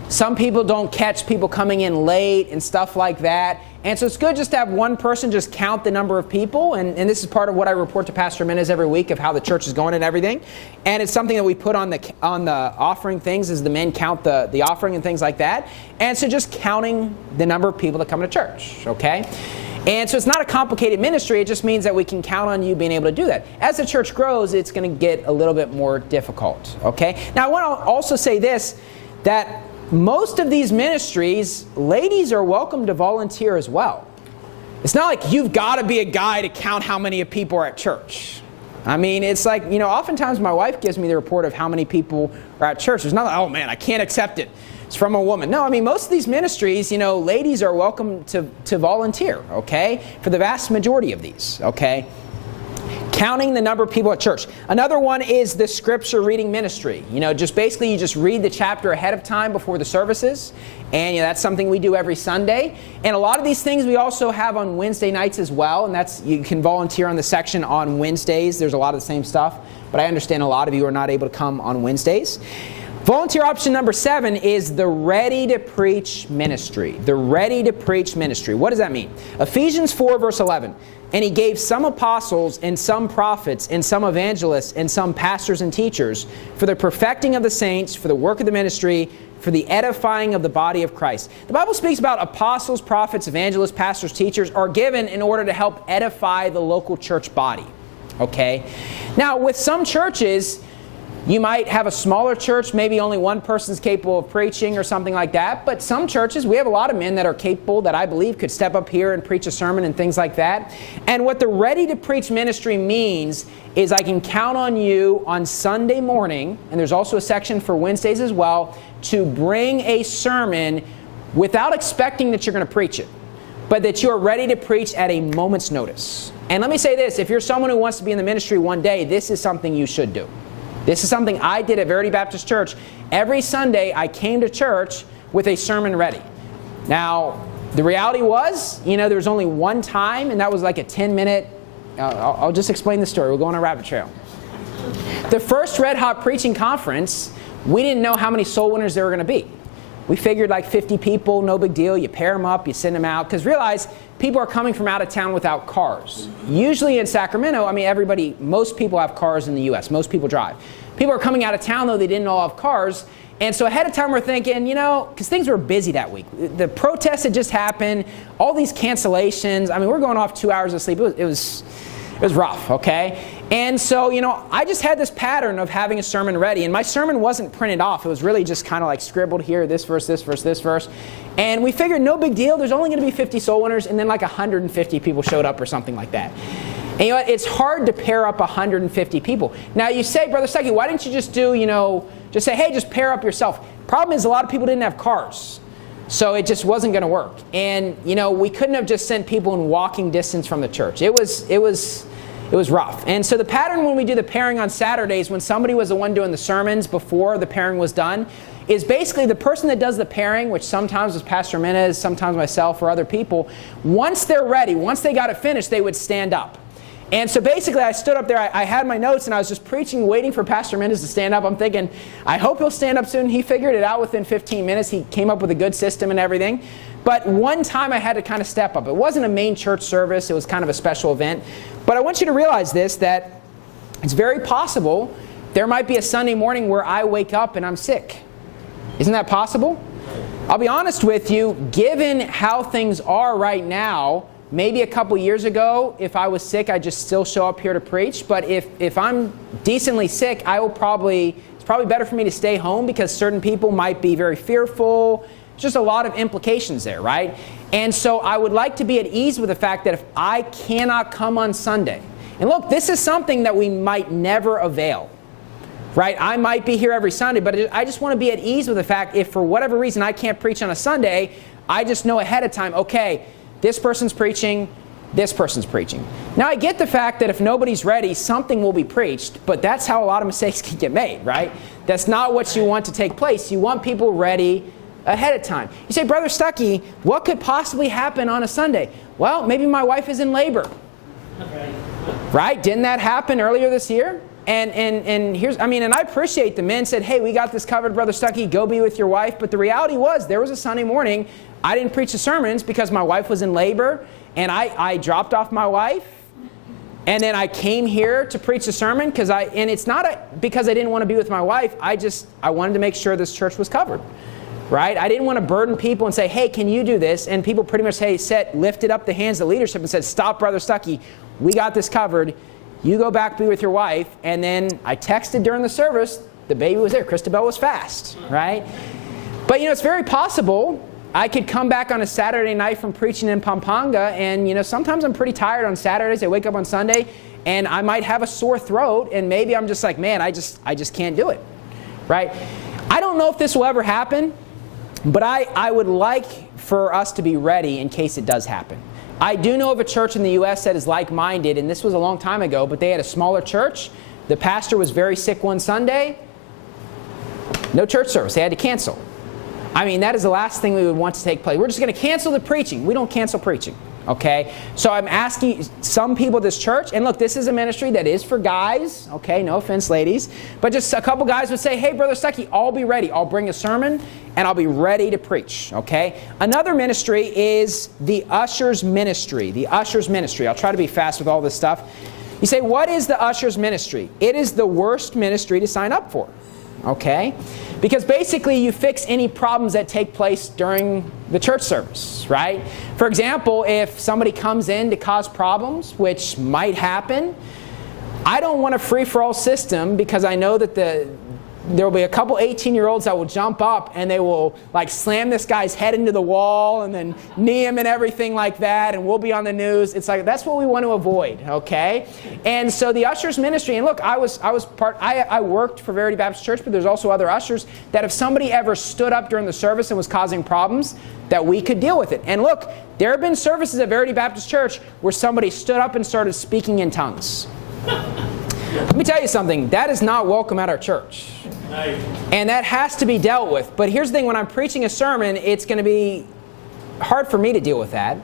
Some people don't catch people coming in late and stuff like that. And so it's good just to have one person just count the number of people. And this is part of what I report to Pastor Menace every week of how the church is going and everything. And it's something that we put on the offering things as the men count the offering and things like that. And so just counting the number of people that come to church, okay? And so it's not a complicated ministry. It just means that we can count on you being able to do that. As the church grows, it's going to get a little bit more difficult, okay? Now, I want to also say this, that most of these ministries, ladies are welcome to volunteer as well. It's not like you've got to be a guy to count how many people are at church. I mean, it's like, oftentimes my wife gives me the report of how many people are at church. There's not like, oh man, I can't accept it. It's from a woman. No, I mean, most of these ministries, ladies are welcome to volunteer, okay? For the vast majority of these, okay? Counting the number of people at church. Another one is the scripture reading ministry. Just basically you just read the chapter ahead of time before the services. And that's something we do every Sunday. And a lot of these things we also have on Wednesday nights as well. And you can volunteer on the section on Wednesdays. There's a lot of the same stuff. But I understand a lot of you are not able to come on Wednesdays. Volunteer option number 7 is the Ready to Preach ministry. The Ready to Preach ministry. What does that mean? Ephesians 4 verse 11. And he gave some apostles and some prophets and some evangelists and some pastors and teachers for the perfecting of the saints, for the work of the ministry, for the edifying of the body of Christ. The Bible speaks about apostles, prophets, evangelists, pastors, teachers are given in order to help edify the local church body. Okay? Now, with some churches, you might have a smaller church, maybe only one person's capable of preaching or something like that. But some churches, we have a lot of men that are capable that I believe could step up here and preach a sermon and things like that. And what the Ready to Preach ministry means is I can count on you on Sunday morning, and there's also a section for Wednesdays as well, to bring a sermon without expecting that you're going to preach it, but that you are ready to preach at a moment's notice. And let me say this, if you're someone who wants to be in the ministry one day, this is something you should do. This is something I did at Verity Baptist Church. Every Sunday, I came to church with a sermon ready. Now, the reality was, there was only one time, and that was like a 10-minute, I'll just explain the story. We'll go on a rabbit trail. The first Red Hot Preaching Conference, we didn't know how many soul winners there were going to be. We figured like 50 people, no big deal. You pair them up, you send them out. Because realize, people are coming from out of town without cars. Usually in Sacramento, most people have cars in the U.S. Most people drive. People are coming out of town, though, they didn't all have cars. And so ahead of time, we're thinking, because things were busy that week. The protests had just happened, all these cancellations. We're going off 2 hours of sleep. It was rough, okay? And so, I just had this pattern of having a sermon ready. And my sermon wasn't printed off. It was really just kind of like scribbled here, this verse, this verse, this verse. And we figured no big deal. There's only going to be 50 soul winners. And then like 150 people showed up or something like that. And it's hard to pair up 150 people. Now you say, Brother Stuckey, why didn't you just do, just say, hey, just pair up yourself. Problem is a lot of people didn't have cars. So it just wasn't going to work. And, we couldn't have just sent people in walking distance from the church. It was It was rough. And so the pattern when we do the pairing on Saturdays, when somebody was the one doing the sermons before the pairing was done, is basically the person that does the pairing, which sometimes was Pastor Menez, sometimes myself or other people, once they're ready, once they got it finished, they would stand up. And so basically I stood up there, I had my notes, and I was just preaching, waiting for Pastor Menez to stand up. I'm thinking, I hope he'll stand up soon. He figured it out within 15 minutes. He came up with a good system and everything. But one time I had to kind of step up. It wasn't a main church service. It was kind of a special event. But I want you to realize this, that it's very possible there might be a Sunday morning where I wake up and I'm sick. Isn't that possible? I'll be honest with you, given how things are right now, maybe a couple years ago, if I was sick, I'd just still show up here to preach. But if I'm decently sick, it's probably better for me to stay home because certain people might be very fearful. Just a lot of implications there, right? And so I would like to be at ease with the fact that if I cannot come on Sunday, and look, this is something that we might never avail, right? I might be here every Sunday, but I just want to be at ease with the fact if for whatever reason I can't preach on a Sunday, I just know ahead of time, okay, this person's preaching, this person's preaching. Now I get the fact that if nobody's ready, something will be preached, but that's how a lot of mistakes can get made, right? That's not what you want to take place. You want people ready ahead of time. You say, Brother Stuckey, what could possibly happen on a Sunday? Well, maybe my wife is in labor. Right? Didn't that happen earlier this year? And I appreciate the men said, hey, we got this covered, Brother Stuckey, go be with your wife. But the reality was there was a Sunday morning, I didn't preach the sermons because my wife was in labor, and I dropped off my wife. And then I came here to preach the sermon and it's not because I didn't want to be with my wife. I wanted to make sure this church was covered. Right? I didn't want to burden people and say, hey, can you do this? And people pretty much lifted up the hands of leadership and said, stop, Brother Stuckey. We got this covered. You go back, be with your wife. And then I texted during the service. The baby was there. Christabel was fast. Right? But, it's very possible I could come back on a Saturday night from preaching in Pampanga. And, sometimes I'm pretty tired on Saturdays. I wake up on Sunday. And I might have a sore throat. And maybe I'm just like, man, I just can't do it. Right? I don't know if this will ever happen. But I would like for us to be ready in case it does happen. I do know of a church in the U.S. that is like-minded, and this was a long time ago, but they had a smaller church. The pastor was very sick one Sunday. No church service. They had to cancel. That is the last thing we would want to take place. We're just going to cancel the preaching. We don't cancel preaching. Okay? So I'm asking some people at this church, and look, this is a ministry that is for guys. Okay? No offense, ladies. But just a couple guys would say, hey, Brother Stuckey, I'll be ready. I'll bring a sermon, and I'll be ready to preach. Okay? Another ministry is the Ushers Ministry. The Ushers Ministry. I'll try to be fast with all this stuff. You say, what is the Ushers Ministry? It is the worst ministry to sign up for. Okay? Because basically you fix any problems that take place during the church service, right? For example, if somebody comes in to cause problems, which might happen, I don't want a free-for-all system because I know that there will be a couple 18-year-olds that will jump up and they will slam this guy's head into the wall and then knee him and everything like that, and we'll be on the news. It's like that's what we want to avoid, okay? And so the Ushers Ministry, and look, I worked for Verity Baptist Church, but there's also other ushers that if somebody ever stood up during the service and was causing problems, that we could deal with it. And look, there have been services at Verity Baptist Church where somebody stood up and started speaking in tongues. Let me tell you something, that is not welcome at our church. Nice. And that has to be dealt with. But here's the thing, when I'm preaching a sermon, it's going to be hard for me to deal with that.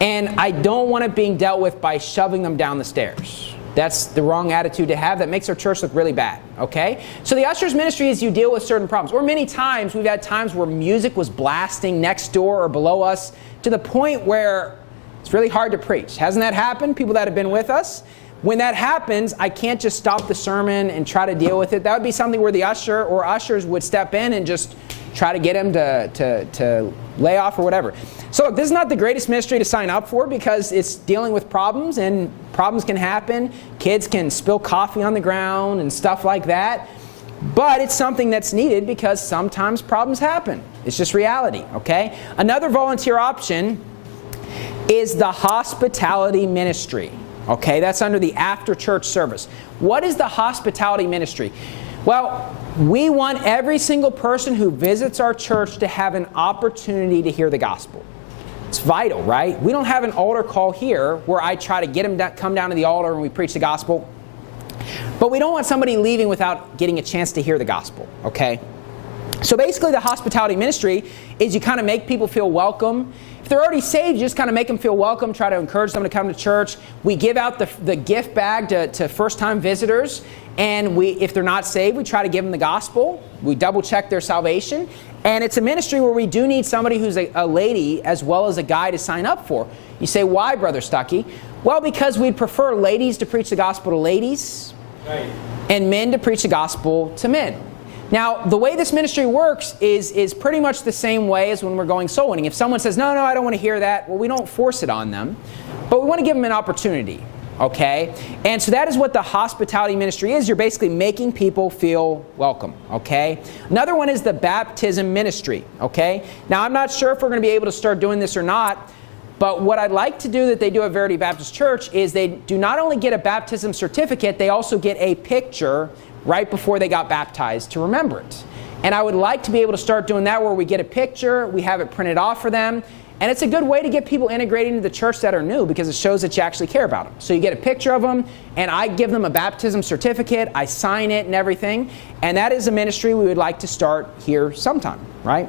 And I don't want it being dealt with by shoving them down the stairs. That's the wrong attitude to have. That makes our church look really bad, okay? So the Ushers Ministry is you deal with certain problems. Or many times, we've had times where music was blasting next door or below us to the point where it's really hard to preach. Hasn't that happened? People that have been with us? When that happens, I can't just stop the sermon and try to deal with it. That would be something where the usher or ushers would step in and just try to get him to lay off or whatever. So look, this is not the greatest ministry to sign up for because it's dealing with problems, and problems can happen. Kids can spill coffee on the ground and stuff like that. But it's something that's needed because sometimes problems happen. It's just reality, okay? Another volunteer option is the hospitality ministry. Okay, that's under the after-church service. What is the hospitality ministry? Well, we want every single person who visits our church to have an opportunity to hear the gospel. It's vital, right? We don't have an altar call here where I try to get them to come down to the altar and we preach the gospel. But we don't want somebody leaving without getting a chance to hear the gospel, okay? So basically the hospitality ministry is you kind of make people feel welcome. If they're already saved, you just kind of make them feel welcome, try to encourage them to come to church. We give out the gift bag to first-time visitors, and if they're not saved, we try to give them the gospel. We double-check their salvation. And it's a ministry where we do need somebody who's a lady as well as a guy to sign up for. You say, why, Brother Stuckey? Well, because we'd prefer ladies to preach the gospel to ladies, right, and men to preach the gospel to men. Now, the way this ministry works is pretty much the same way as when we're going soul winning. If someone says, no, I don't want to hear that, well, we don't force it on them, but we want to give them an opportunity, okay? And so that is what the hospitality ministry is. You're basically making people feel welcome, okay? Another one is the baptism ministry, okay? Now, I'm not sure if we're going to be able to start doing this or not, but what I'd like to do that they do at Verity Baptist Church is they do not only get a baptism certificate, they also get a picture right before they got baptized to remember it. And I would like to be able to start doing that where we get a picture, we have it printed off for them, and it's a good way to get people integrated into the church that are new because it shows that you actually care about them. So you get a picture of them, and I give them a baptism certificate, I sign it and everything, and that is a ministry we would like to start here sometime, right?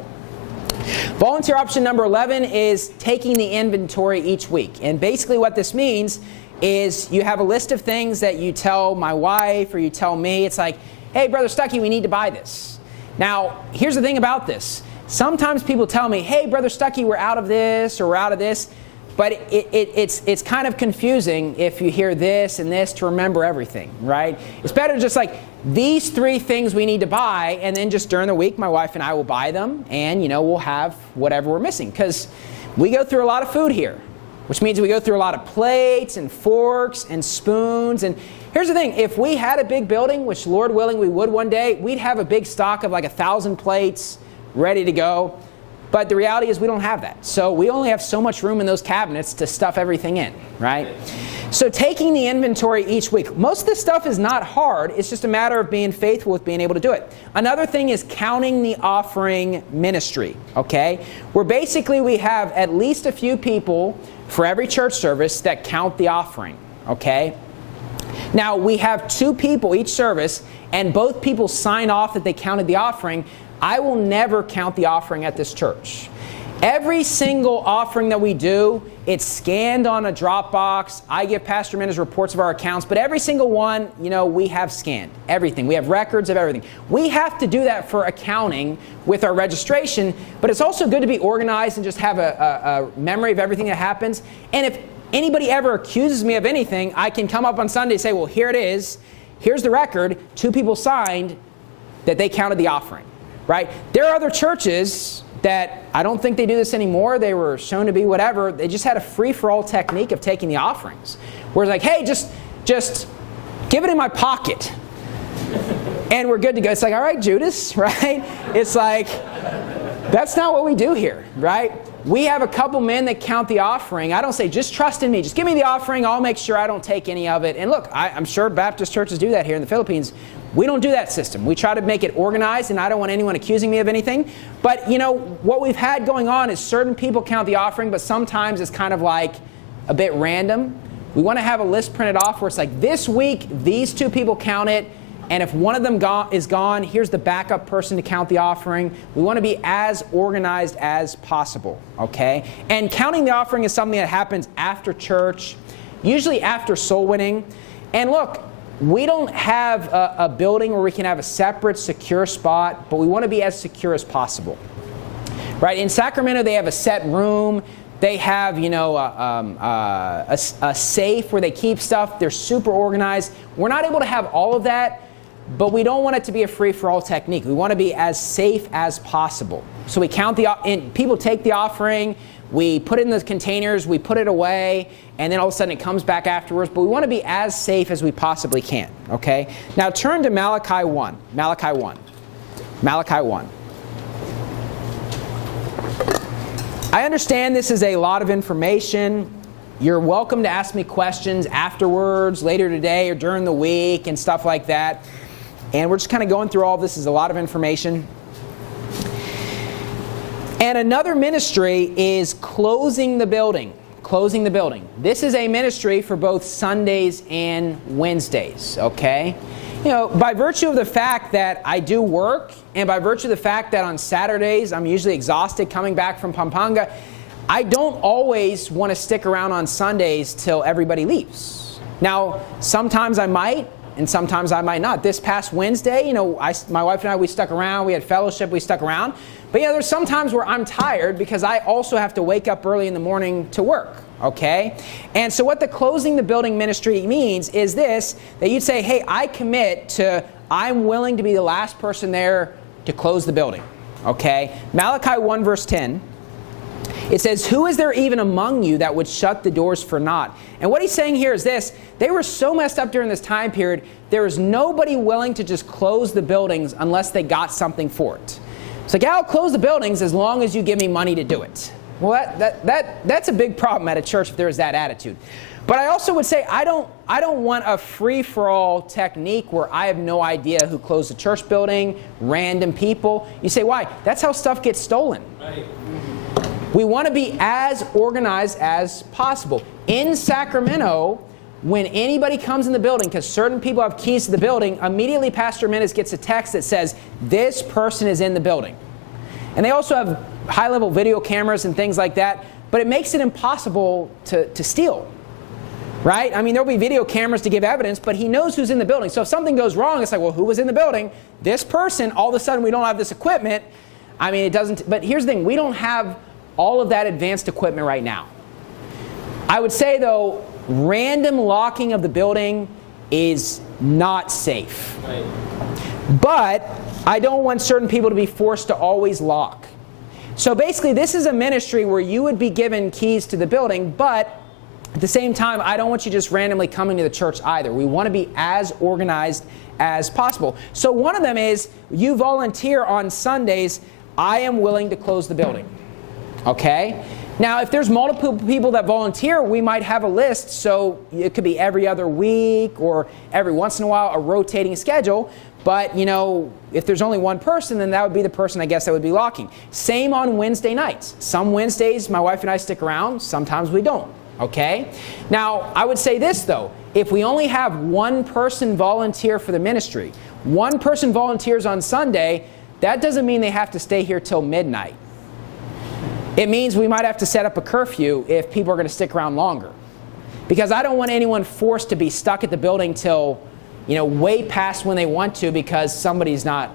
Volunteer option number 11 is taking the inventory each week. And basically what this means is you have a list of things that you tell my wife or you tell me. It's like, hey, Brother Stuckey, we need to buy this. Now, here's the thing about this. Sometimes people tell me, hey, Brother Stuckey, we're out of this or we're out of this. But it's kind of confusing if you hear this and this to remember everything, right? It's better just like, these 3 things we need to buy, and then just during the week, my wife and I will buy them, and, we'll have whatever we're missing. Because we go through a lot of food here, which means we go through a lot of plates and forks and spoons. And here's the thing. If we had a big building, which Lord willing we would one day, we'd have a big stock of like 1,000 plates ready to go. But the reality is we don't have that. So we only have so much room in those cabinets to stuff everything in, right? So taking the inventory each week. Most of this stuff is not hard. It's just a matter of being faithful with being able to do it. Another thing is counting the offering ministry, okay? Where basically we have at least a few people for every church service that count the offering, okay? Now, we have 2 people each service, and both people sign off that they counted the offering. I will never count the offering at this church. Every single offering that we do, it's scanned on a Dropbox. I give Pastor Minna's reports of our accounts, but every single one, we have scanned. Everything. We have records of everything. We have to do that for accounting with our registration, but it's also good to be organized and just have a memory of everything that happens. And if anybody ever accuses me of anything, I can come up on Sunday and say, well, here it is. Here's the record. 2 people signed that they counted the offering. Right? There are other churches that I don't think they do this anymore. They were shown to be whatever. They just had a free-for-all technique of taking the offerings. Where it's like, hey, just give it in my pocket. And we're good to go. It's like, all right, Judas, right? It's like, that's not what we do here, right? We have a couple men that count the offering. I don't say, just trust in me. Just give me the offering. I'll make sure I don't take any of it. And look, I'm sure Baptist churches do that here in the Philippines. We don't do that system. We try to make it organized, and I don't want anyone accusing me of anything. But, what we've had going on is certain people count the offering, but sometimes it's kind of like a bit random. We want to have a list printed off where it's like, this week, these 2 people count it, and if one of them is gone, here's the backup person to count the offering. We want to be as organized as possible, okay? And counting the offering is something that happens after church, usually after soul winning. And look, we don't have a building where we can have a separate, secure spot, but we want to be as secure as possible. Right? In Sacramento, they have a set room. They have, a safe where they keep stuff. They're super organized. We're not able to have all of that, but we don't want it to be a free-for-all technique. We want to be as safe as possible. So we count people take the offering. We put it in the containers, we put it away, and then all of a sudden it comes back afterwards. But we want to be as safe as we possibly can, okay? Now turn to Malachi 1. Malachi 1. Malachi 1. I understand this is a lot of information. You're welcome to ask me questions afterwards, later today, or during the week, and stuff like that. And we're just kind of going through all of this. Is a lot of information. And another ministry is closing the building. Closing the building. This is a ministry for both Sundays and Wednesdays, okay? You know, by virtue of the fact that I do work, and by virtue of the fact that on Saturdays I'm usually exhausted coming back from Pampanga, I don't always want to stick around on Sundays till everybody leaves. Now, sometimes I might, and sometimes I might not. This past Wednesday, you know, my wife and I, we stuck around. We had fellowship. We stuck around. But yeah, there's some times where I'm tired because I also have to wake up early in the morning to work, okay? And so what the closing the building ministry means is this, that you'd say, hey, I commit to, I'm willing to be the last person there to close the building, okay? Malachi 1 verse 10. It says, who is there even among you that would shut the doors for naught? And what he's saying here is this, they were so messed up during this time period, there was nobody willing to just close the buildings unless they got something for it. It's like, yeah, I'll close the buildings as long as you give me money to do it. Well, that's a big problem at a church if there's that attitude. But I also would say I don't want a free-for-all technique where I have no idea who closed the church building, random people. You say, why? That's how stuff gets stolen. Right. We want to be as organized as possible. In Sacramento, when anybody comes in the building, because certain people have keys to the building, immediately Pastor Menace gets a text that says, this person is in the building. And they also have high-level video cameras and things like that, but it makes it impossible to steal. Right? I mean, there'll be video cameras to give evidence, but he knows who's in the building. So if something goes wrong, it's like, well, who was in the building? This person. All of a sudden, we don't have this equipment. I mean, it doesn't. But here's the thing. We don't have all of that advanced equipment right now. I would say, though, random locking of the building is not safe. Right. But I don't want certain people to be forced to always lock. So basically, this is a ministry where you would be given keys to the building, but at the same time, I don't want you just randomly coming to the church either. We want to be as organized as possible. So one of them is, you volunteer on Sundays, I am willing to close the building. Okay? Now, if there's multiple people that volunteer, we might have a list, so it could be every other week or every once in a while, a rotating schedule. But, you know, if there's only one person, then that would be the person, I guess, that would be locking. Same on Wednesday nights. Some Wednesdays, my wife and I stick around. Sometimes we don't. Okay? Now, I would say this, though. If we only have one person volunteer for the ministry, one person volunteers on Sunday, that doesn't mean they have to stay here till midnight. It means we might have to set up a curfew if people are going to stick around longer. Because I don't want anyone forced to be stuck at the building till, you know, way past when they want to because somebody's not,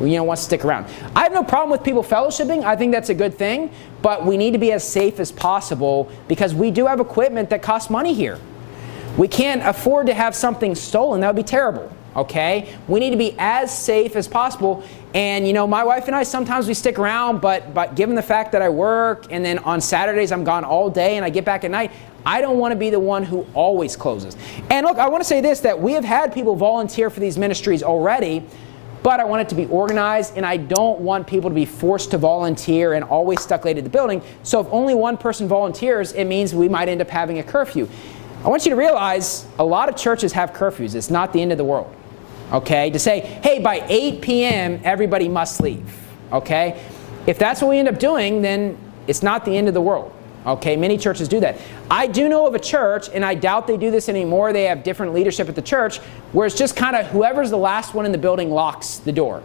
you know, wants to stick around. I have no problem with people fellowshipping. I think that's a good thing. But we need to be as safe as possible because we do have equipment that costs money here. We can't afford to have something stolen. That would be terrible. Okay? We need to be as safe as possible. And, you know, my wife and I, sometimes we stick around, but given the fact that I work and then on Saturdays I'm gone all day and I get back at night, I don't want to be the one who always closes. And look, I want to say this, that we have had people volunteer for these ministries already, but I want it to be organized, and I don't want people to be forced to volunteer and always stuck late at the building. So if only one person volunteers, it means we might end up having a curfew. I want you to realize a lot of churches have curfews. It's not the end of the world. Okay? To say, hey, by 8 p.m., everybody must leave. Okay? If that's what we end up doing, then it's not the end of the world. Okay? Many churches do that. I do know of a church, and I doubt they do this anymore. They have different leadership at the church, where it's just kind of whoever's the last one in the building locks the door.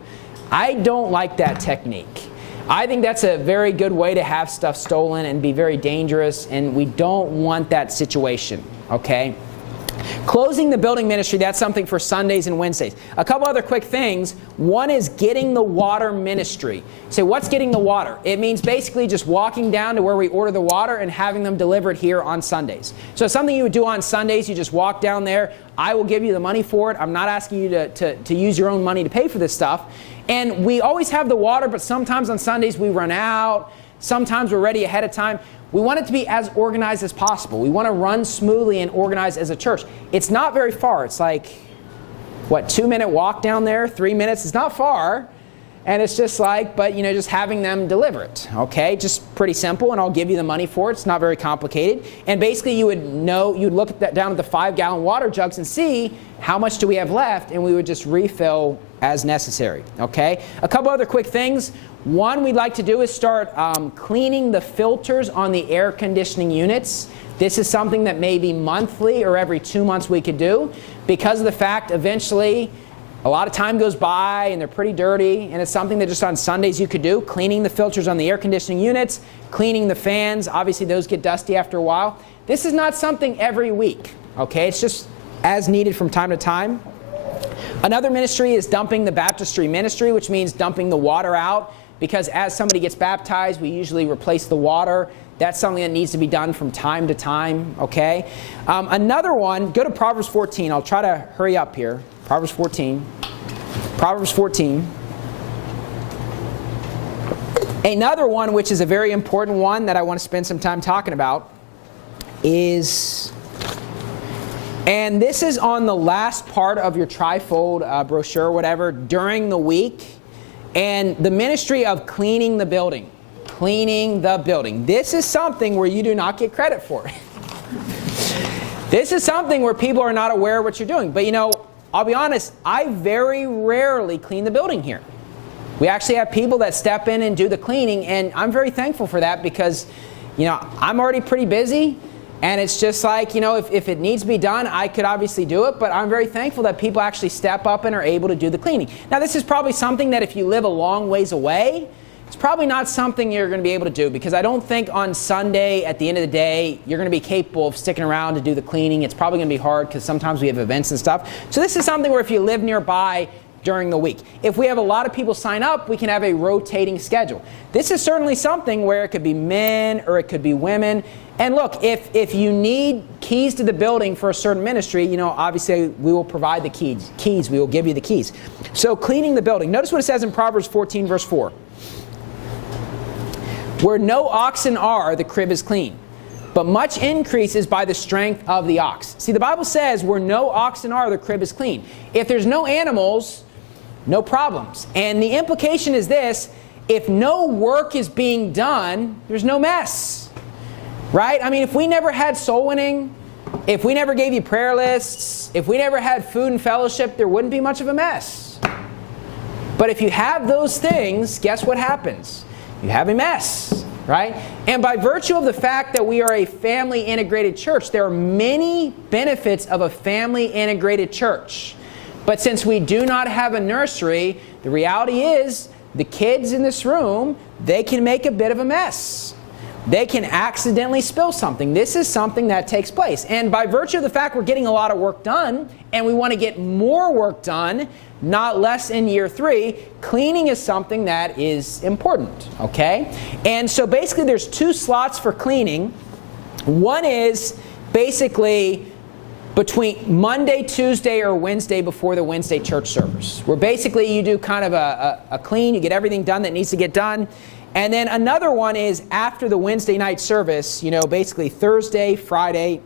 I don't like that technique. I think that's a very good way to have stuff stolen and be very dangerous, and we don't want that situation. Okay? Closing the building ministry, that's something for Sundays and Wednesdays. A couple other quick things. One is getting the water ministry. You say, what's getting the water? It means basically just walking down to where we order the water and having them delivered here on Sundays. So something you would do on Sundays, you just walk down there. I will give you the money for it. I'm not asking you to use your own money to pay for this stuff. And we always have the water, but sometimes on Sundays we run out. Sometimes we're ready ahead of time. We want it to be as organized as possible. We want to run smoothly and organized as a church. It's not very far. It's like, what, 2-minute walk down there? 3 minutes? It's not far. And it's just like, but just having them deliver it, okay? Just pretty simple, and I'll give you the money for it. It's not very complicated. And basically you'd look at that down at the 5-gallon water jugs and see how much do we have left, and we would just refill as necessary, okay? A couple other quick things. One we'd like to do is start cleaning the filters on the air conditioning units. This is something that maybe monthly or every 2 months we could do, because of the fact eventually a lot of time goes by and they're pretty dirty, and it's something that just on Sundays you could do, cleaning the filters on the air conditioning units, cleaning the fans. Obviously those get dusty after a while. This is not something every week, okay? It's just as needed from time to time. Another ministry is dumping the baptistry ministry, which means dumping the water out, because as somebody gets baptized, we usually replace the water. That's something that needs to be done from time to time, okay? Another one, go to Proverbs 14. I'll try to hurry up here. Proverbs 14. Proverbs 14. Another one, which is a very important one that I want to spend some time talking about, is, and this is on the last part of your trifold brochure or whatever, during the week, and the ministry of cleaning the building. Cleaning the building. This is something where you do not get credit for. This is something where people are not aware of what you're doing. But I'll be honest, I very rarely clean the building here. We actually have people that step in and do the cleaning, and I'm very thankful for that because, I'm already pretty busy, and it's just like, if it needs to be done, I could obviously do it, but I'm very thankful that people actually step up and are able to do the cleaning. Now, this is probably something that if you live a long ways away, it's probably not something you're going to be able to do, because I don't think on Sunday, at the end of the day, you're going to be capable of sticking around to do the cleaning. It's probably going to be hard because sometimes we have events and stuff. So this is something where if you live nearby during the week. If we have a lot of people sign up, we can have a rotating schedule. This is certainly something where it could be men or it could be women. And look, if you need keys to the building for a certain ministry, obviously we will provide the keys. We will give you the keys. So cleaning the building. Notice what it says in Proverbs 14, verse 4. Where no oxen are, the crib is clean, but much increase is by the strength of the ox. See, the Bible says where no oxen are, the crib is clean. If there's no animals, no problems. And the implication is this: if no work is being done, there's no mess. Right? I mean, if we never had soul winning, if we never gave you prayer lists, if we never had food and fellowship, there wouldn't be much of a mess. But if you have those things, guess what happens? You have a mess, right? And by virtue of the fact that we are a family integrated church, there are many benefits of a family integrated church. But since we do not have a nursery, the reality is the kids in this room, they can make a bit of a mess. They can accidentally spill something. This is something that takes place. And by virtue of the fact we're getting a lot of work done, and we want to get more work done, not less in year 3, cleaning is something that is important, okay? And so basically there's 2 slots for cleaning. One is basically between Monday, Tuesday, or Wednesday before the Wednesday church service, where basically you do kind of a clean, you get everything done that needs to get done. And then another one is after the Wednesday night service, basically Thursday, Friday,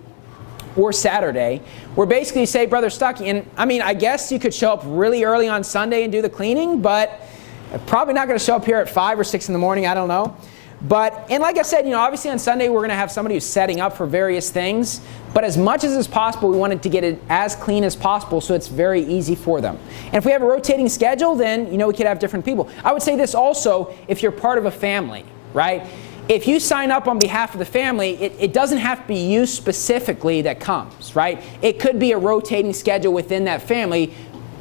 or Saturday, where basically you say, Brother Stuckey, and I guess you could show up really early on Sunday and do the cleaning, but probably not going to show up here at 5 or 6 in the morning, I don't know. And like I said, obviously on Sunday we're going to have somebody who's setting up for various things, but as much as is possible, we wanted to get it as clean as possible so it's very easy for them. And if we have a rotating schedule, then, we could have different people. I would say this also, if you're part of a family, right? If you sign up on behalf of the family, it doesn't have to be you specifically that comes, right? It could be a rotating schedule within that family,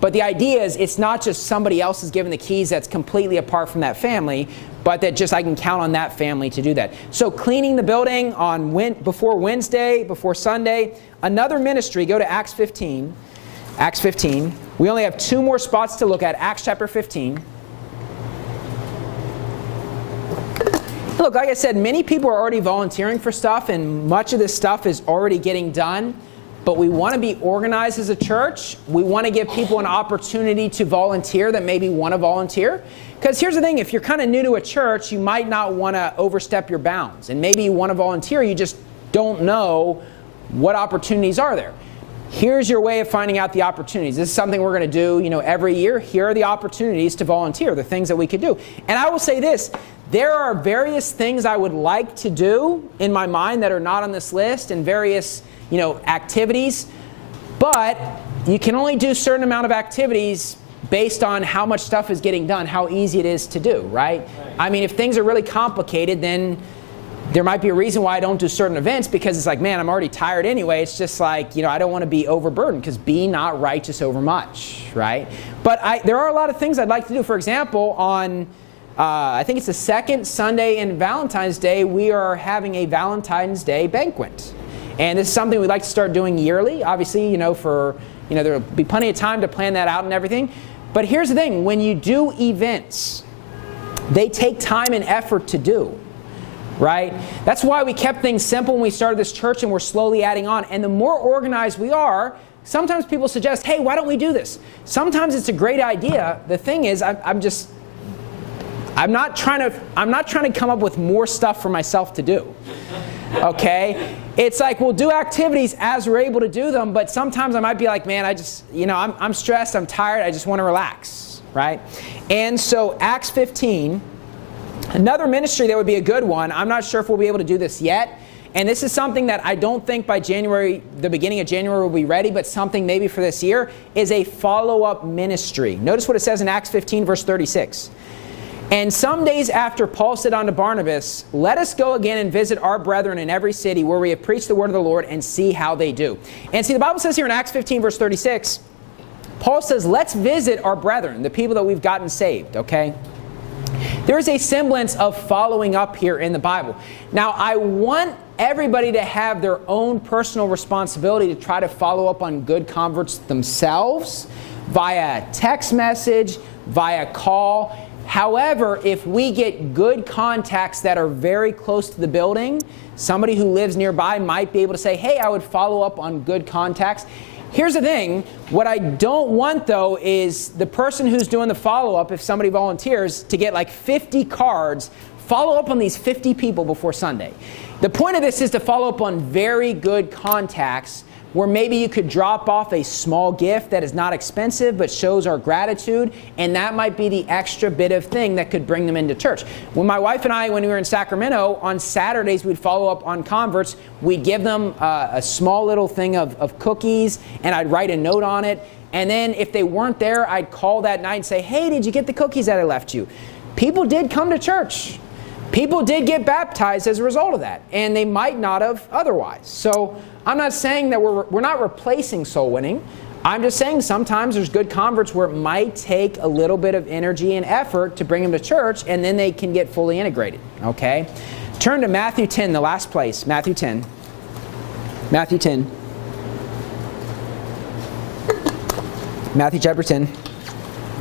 but the idea is it's not just somebody else is given the keys that's completely apart from that family, but that just I can count on that family to do that. So cleaning the building before Wednesday, before Sunday. Another ministry, go to Acts 15. Acts 15. We only have 2 more spots to look at. Acts chapter 15. Look, like I said, many people are already volunteering for stuff, and much of this stuff is already getting done. But we want to be organized as a church. We want to give people an opportunity to volunteer that maybe want to volunteer. Because here's the thing, if you're kind of new to a church, you might not want to overstep your bounds. And maybe you want to volunteer, you just don't know what opportunities are there. here's your way of finding out the opportunities. This is something we're going to do, every year. Here are the opportunities to volunteer, the things that we could do. And I will say this, there are various things I would like to do in my mind that are not on this list, and various, activities. But you can only do a certain amount of activities based on how much stuff is getting done, how easy it is to do, right? I mean, if things are really complicated, then there might be a reason why I don't do certain events, because it's like, man, I'm already tired anyway. It's just like, I don't want to be overburdened, because be not righteous over much, right? But there are a lot of things I'd like to do. For example, on, I think it's the second Sunday in Valentine's Day, we are having a Valentine's Day banquet. And this is something we'd like to start doing yearly. Obviously, there'll be plenty of time to plan that out and everything. But here's the thing, when you do events, they take time and effort to do. Right? That's why we kept things simple when we started this church, and we're slowly adding on. And the more organized we are, sometimes people suggest, hey, why don't we do this? Sometimes it's a great idea. The thing is, I'm not trying to come up with more stuff for myself to do. Okay? It's like we'll do activities as we're able to do them, but sometimes I might be like, man, I'm stressed, I'm tired, I just want to relax. Right? And so Acts 15, another ministry that would be a good one, I'm not sure if we'll be able to do this yet, and this is something that I don't think by January, the beginning of January, we'll be ready, but something maybe for this year, is a follow-up ministry. Notice what it says in Acts 15, verse 36. And some days after, Paul said unto Barnabas, let us go again and visit our brethren in every city where we have preached the word of the Lord, and see how they do. And see, the Bible says here in Acts 15, verse 36, Paul says, let's visit our brethren, the people that we've gotten saved, okay? There is a semblance of following up here in the Bible. Now, I want everybody to have their own personal responsibility to try to follow up on good converts themselves, via text message, via call. However, if we get good contacts that are very close to the building, somebody who lives nearby might be able to say, hey, I would follow up on good contacts. Here's the thing, what I don't want though is the person who's doing the follow-up, if somebody volunteers, to get like 50 cards, follow up on these 50 people before Sunday. The point of this is to follow up on very good contacts where maybe you could drop off a small gift that is not expensive but shows our gratitude, and that might be the extra bit of thing that could bring them into church. When my wife and I, when we were in Sacramento, on Saturdays we'd follow up on converts. We'd give them a small little thing of cookies, and I'd write a note on it. And then if they weren't there, I'd call that night and say, hey, did you get the cookies that I left you? People did come to church. People did get baptized as a result of that, and they might not have otherwise. So I'm not saying that we're not replacing soul winning. I'm just saying sometimes there's good converts where it might take a little bit of energy and effort to bring them to church, and then they can get fully integrated, okay? Turn to Matthew 10, the last place. Matthew 10. Matthew 10. Matthew chapter 10.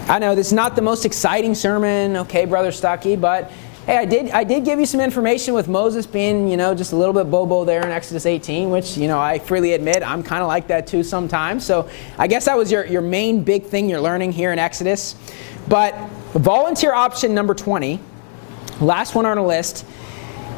I know this is not the most exciting sermon, okay, Brother Stuckey, but hey, I did give you some information with Moses being, just a little bit bobo there in Exodus 18, which, I freely admit I'm kind of like that too sometimes. So I guess that was your main big thing you're learning here in Exodus. But volunteer option number 20, last one on our list,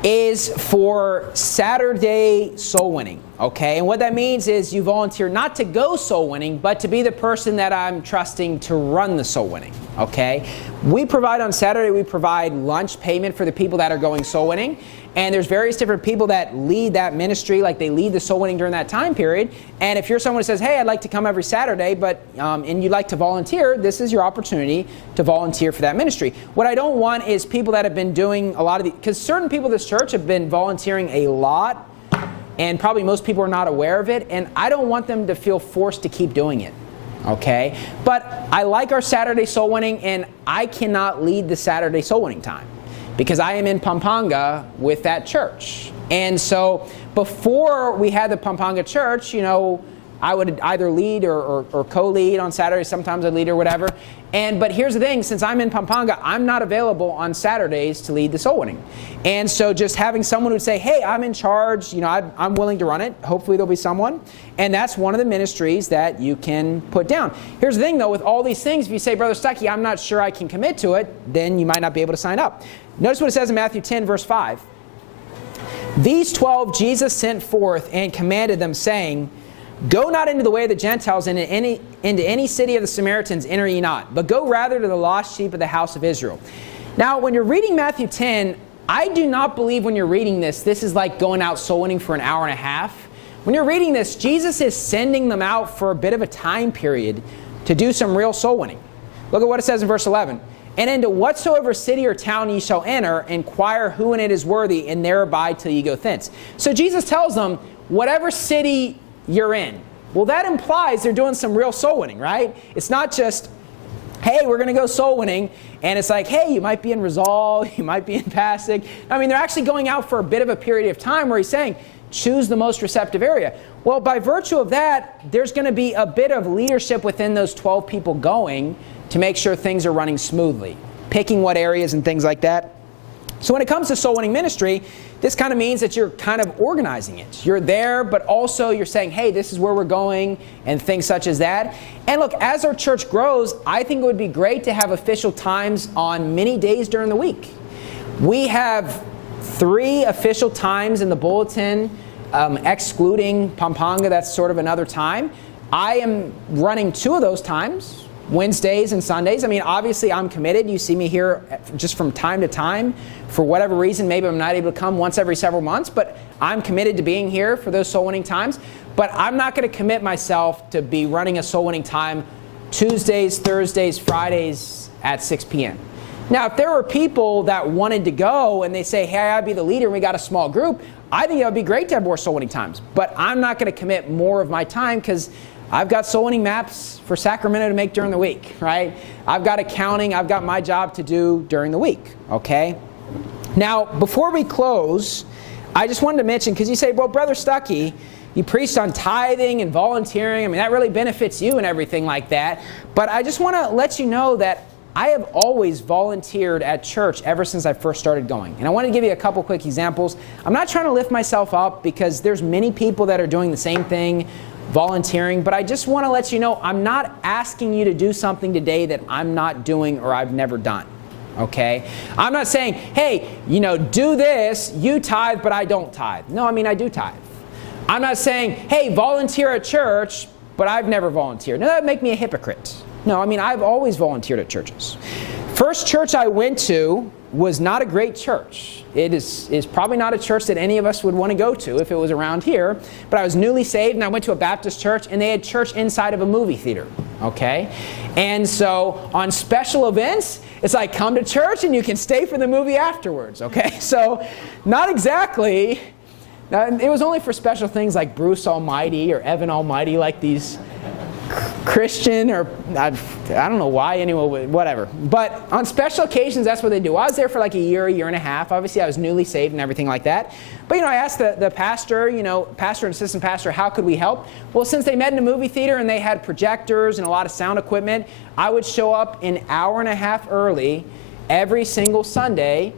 is for Saturday soul winning, okay? And what that means is you volunteer not to go soul winning, but to be the person that I'm trusting to run the soul winning, okay? We provide on Saturday, we provide lunch payment for the people that are going soul winning. And there's various different people that lead that ministry, like they lead the soul winning during that time period. And if you're someone who says, hey, I'd like to come every Saturday, but and you'd like to volunteer, this is your opportunity to volunteer for that ministry. What I don't want is people that have been doing a lot of because certain people in this church have been volunteering a lot, and probably most people are not aware of it, and I don't want them to feel forced to keep doing it. Okay? But I like our Saturday soul winning, and I cannot lead the Saturday soul winning time, because I am in Pampanga with that church. And so before we had the Pampanga church, I would either lead or co-lead on Saturdays. Sometimes I'd lead or whatever. But here's the thing, since I'm in Pampanga, I'm not available on Saturdays to lead the soul winning. And so just having someone who would say, hey, I'm in charge, I'm willing to run it. Hopefully there'll be someone. And that's one of the ministries that you can put down. Here's the thing though, with all these things, if you say, Brother Stuckey, I'm not sure I can commit to it, then you might not be able to sign up. Notice what it says in Matthew 10, verse 5. These 12 Jesus sent forth and commanded them, saying, Go not into the way of the Gentiles, and into any city of the Samaritans enter ye not, but go rather to the lost sheep of the house of Israel. Now, when you're reading Matthew 10, I do not believe when you're reading this is like going out soul winning for an hour and a half. When you're reading this, Jesus is sending them out for a bit of a time period to do some real soul winning. Look at what it says in verse 11. And into whatsoever city or town ye shall enter, inquire who in it is worthy, and there abide till ye go thence. So Jesus tells them, whatever city you're in. Well, that implies they're doing some real soul winning, right? It's not just, hey, we're going to go soul winning, and it's like, hey, you might be in Rizal, you might be in Passig. I mean, they're actually going out for a bit of a period of time where he's saying, choose the most receptive area. Well, by virtue of that, there's going to be a bit of leadership within those 12 people going to make sure things are running smoothly, picking what areas and things like that. So when it comes to soul winning ministry, this kind of means that you're kind of organizing it. You're there, but also you're saying, hey, this is where we're going, and things such as that. And look, as our church grows, I think it would be great to have official times on many days during the week. We have 3 official times in the bulletin, excluding Pampanga. That's sort of another time. I am running 2 of those times, Wednesdays and Sundays. I mean, obviously I'm committed. You see me here just from time to time. For whatever reason, maybe I'm not able to come once every several months, but I'm committed to being here for those soul winning times. But I'm not going to commit myself to be running a soul winning time Tuesdays, Thursdays, Fridays at 6 p.m. Now, if there were people that wanted to go and they say, hey, I'd be the leader and we got a small group, I think it would be great to have more soul winning times. But I'm not going to commit more of my time because I've got soul winning maps for Sacramento to make during the week, right? I've got accounting. I've got my job to do during the week, okay? Now, before we close, I just wanted to mention, because you say, well, Brother Stuckey, you preached on tithing and volunteering. I mean, that really benefits you and everything like that. But I just want to let you know that I have always volunteered at church ever since I first started going. And I want to give you a couple quick examples. I'm not trying to lift myself up because there's many people that are doing the same thing, volunteering, but I just want to let you know I'm not asking you to do something today that I'm not doing or I've never done, okay? I'm not saying, hey, do this, you tithe, but I don't tithe. No, I mean, I do tithe. I'm not saying, hey, volunteer at church, but I've never volunteered. No, that would make me a hypocrite. No, I mean, I've always volunteered at churches. First church I went to was not a great church. It is probably not a church that any of us would want to go to if it was around here. But I was newly saved, and I went to a Baptist church, and they had church inside of a movie theater, okay? And so on special events, it's like come to church, and you can stay for the movie afterwards, okay? So not exactly. It was only for special things like Bruce Almighty or Evan Almighty, like these Christian, or I don't know why, anyway, whatever. But on special occasions, that's what they do. I was there for like a year and a half. Obviously, I was newly saved and everything like that. But, I asked the pastor, pastor and assistant pastor, how could we help? Well, since they met in a movie theater and they had projectors and a lot of sound equipment, I would show up an hour and a half early every single Sunday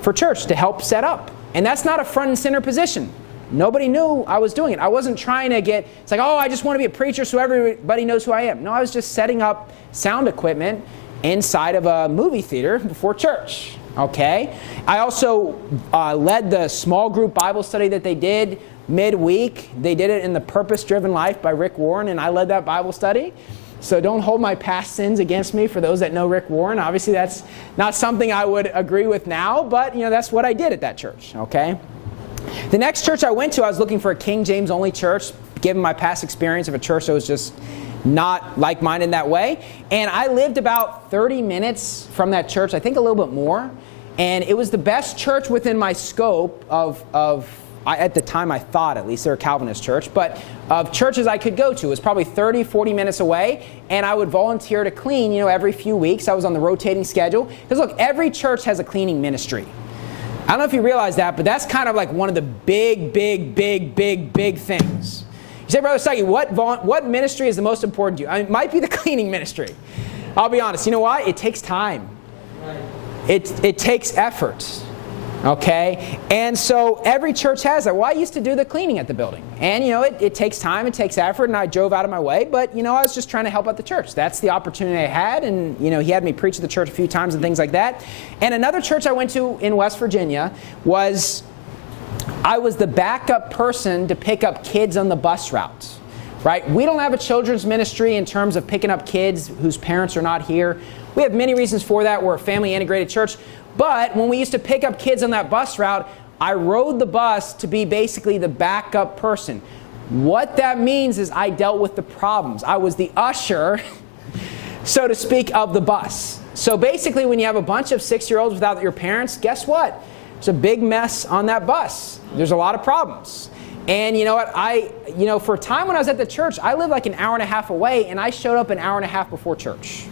for church to help set up. And that's not a front and center position. Nobody knew I was doing it. I wasn't trying to it's like, oh, I just want to be a preacher so everybody knows who I am. No, I was just setting up sound equipment inside of a movie theater before church, okay? I also led the small group Bible study that they did midweek. They did it in The Purpose-Driven Life by Rick Warren, and I led that Bible study. So don't hold my past sins against me for those that know Rick Warren. Obviously, that's not something I would agree with now, but, that's what I did at that church, okay? The next church I went to, I was looking for a King James only church, given my past experience of a church that was just not like-minded in that way. And I lived about 30 minutes from that church, I think a little bit more. And it was the best church within my scope at the time I thought at least, they're a Calvinist church, but of churches I could go to. It was probably 30, 40 minutes away. And I would volunteer to clean, every few weeks. I was on the rotating schedule. Because look, every church has a cleaning ministry. I don't know if you realize that, but that's kind of like one of the big things. You say, Brother Stuckey, what ministry is the most important to you? It might be the cleaning ministry. I'll be honest. You know why? It takes time. It takes effort. Okay? And so every church has that. Well, I used to do the cleaning at the building. And, it takes time, it takes effort, and I drove out of my way. But, I was just trying to help out the church. That's the opportunity I had. And, he had me preach at the church a few times and things like that. And another church I went to in West Virginia I was the backup person to pick up kids on the bus route. right? We don't have a children's ministry in terms of picking up kids whose parents are not here. We have many reasons for that. We're a family-integrated church. But when we used to pick up kids on that bus route, I rode the bus to be basically the backup person. What that means is I dealt with the problems. I was the usher, so to speak, of the bus. So basically, when you have a bunch of 6-year-olds without your parents, guess what? It's a big mess on that bus. There's a lot of problems. And you know what? For a time when I was at the church, I lived like an hour and a half away, and I showed up an hour and a half before church.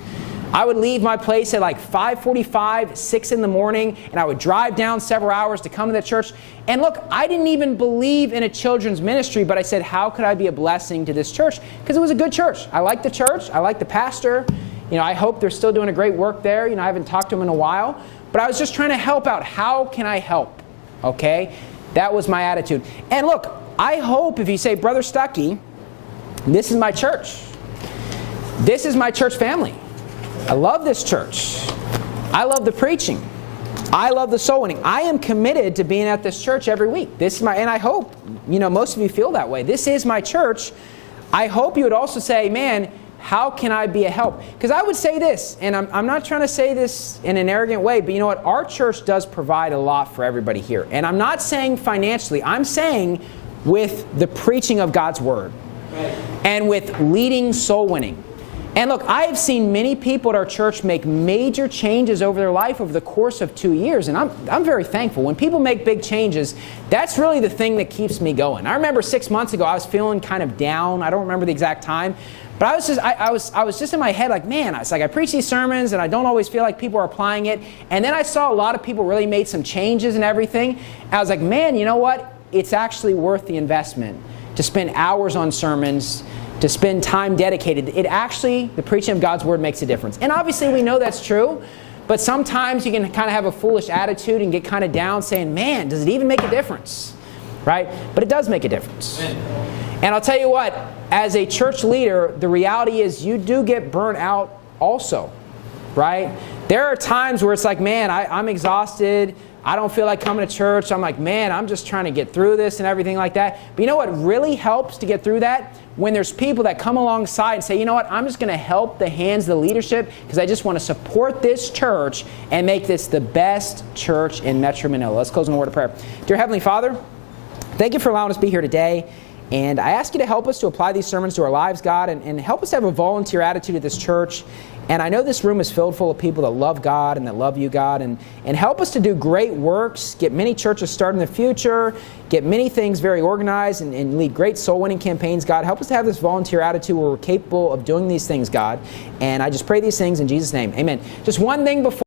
I would leave my place at like 5:45, 6 in the morning, and I would drive down several hours to come to the church. And look, I didn't even believe in a children's ministry, but I said, how could I be a blessing to this church? Because it was a good church. I liked the church. I liked the pastor. I hope they're still doing a great work there. I haven't talked to them in a while. But I was just trying to help out. How can I help? Okay? That was my attitude. And look, I hope if you say, Brother Stuckey, this is my church. This is my church family. I love this church. I love the preaching. I love the soul winning. I am committed to being at this church every week. And I hope, most of you feel that way. This is my church. I hope you would also say, man, how can I be a help? Because I would say this, and I'm not trying to say this in an arrogant way, but you know what? Our church does provide a lot for everybody here. And I'm not saying financially. I'm saying with the preaching of God's Word. Right. And with leading soul winning. And look, I have seen many people at our church make major changes over their life over the course of 2 years. And I'm very thankful. When people make big changes, that's really the thing that keeps me going. I remember 6 months ago, I was feeling kind of down. I don't remember the exact time. But I was just in my head like, man, it's like I preach these sermons and I don't always feel like people are applying it. And then I saw a lot of people really made some changes and everything. And I was like, man, you know what? It's actually worth the investment to spend hours on sermons, to spend time dedicated. The preaching of God's Word makes a difference. And obviously we know that's true, but sometimes you can kind of have a foolish attitude and get kind of down saying, man, does it even make a difference? Right? But it does make a difference. And I'll tell you what, as a church leader, the reality is you do get burnt out also, right? There are times where it's like, man, I'm exhausted. I don't feel like coming to church. I'm like, man, I'm just trying to get through this and everything like that. But you know what really helps to get through that? When there's people that come alongside and say, you know what, I'm just going to help the hands of the leadership because I just want to support this church and make this the best church in Metro Manila. Let's close in a word of prayer. Dear Heavenly Father, thank you for allowing us to be here today. And I ask you to help us to apply these sermons to our lives, God, and help us have a volunteer attitude at this church. And I know this room is filled full of people that love God and that love you, God. And help us to do great works, get many churches started in the future, get many things very organized, and lead great soul-winning campaigns, God. Help us to have this volunteer attitude where we're capable of doing these things, God. And I just pray these things in Jesus' name. Amen. Just one thing before.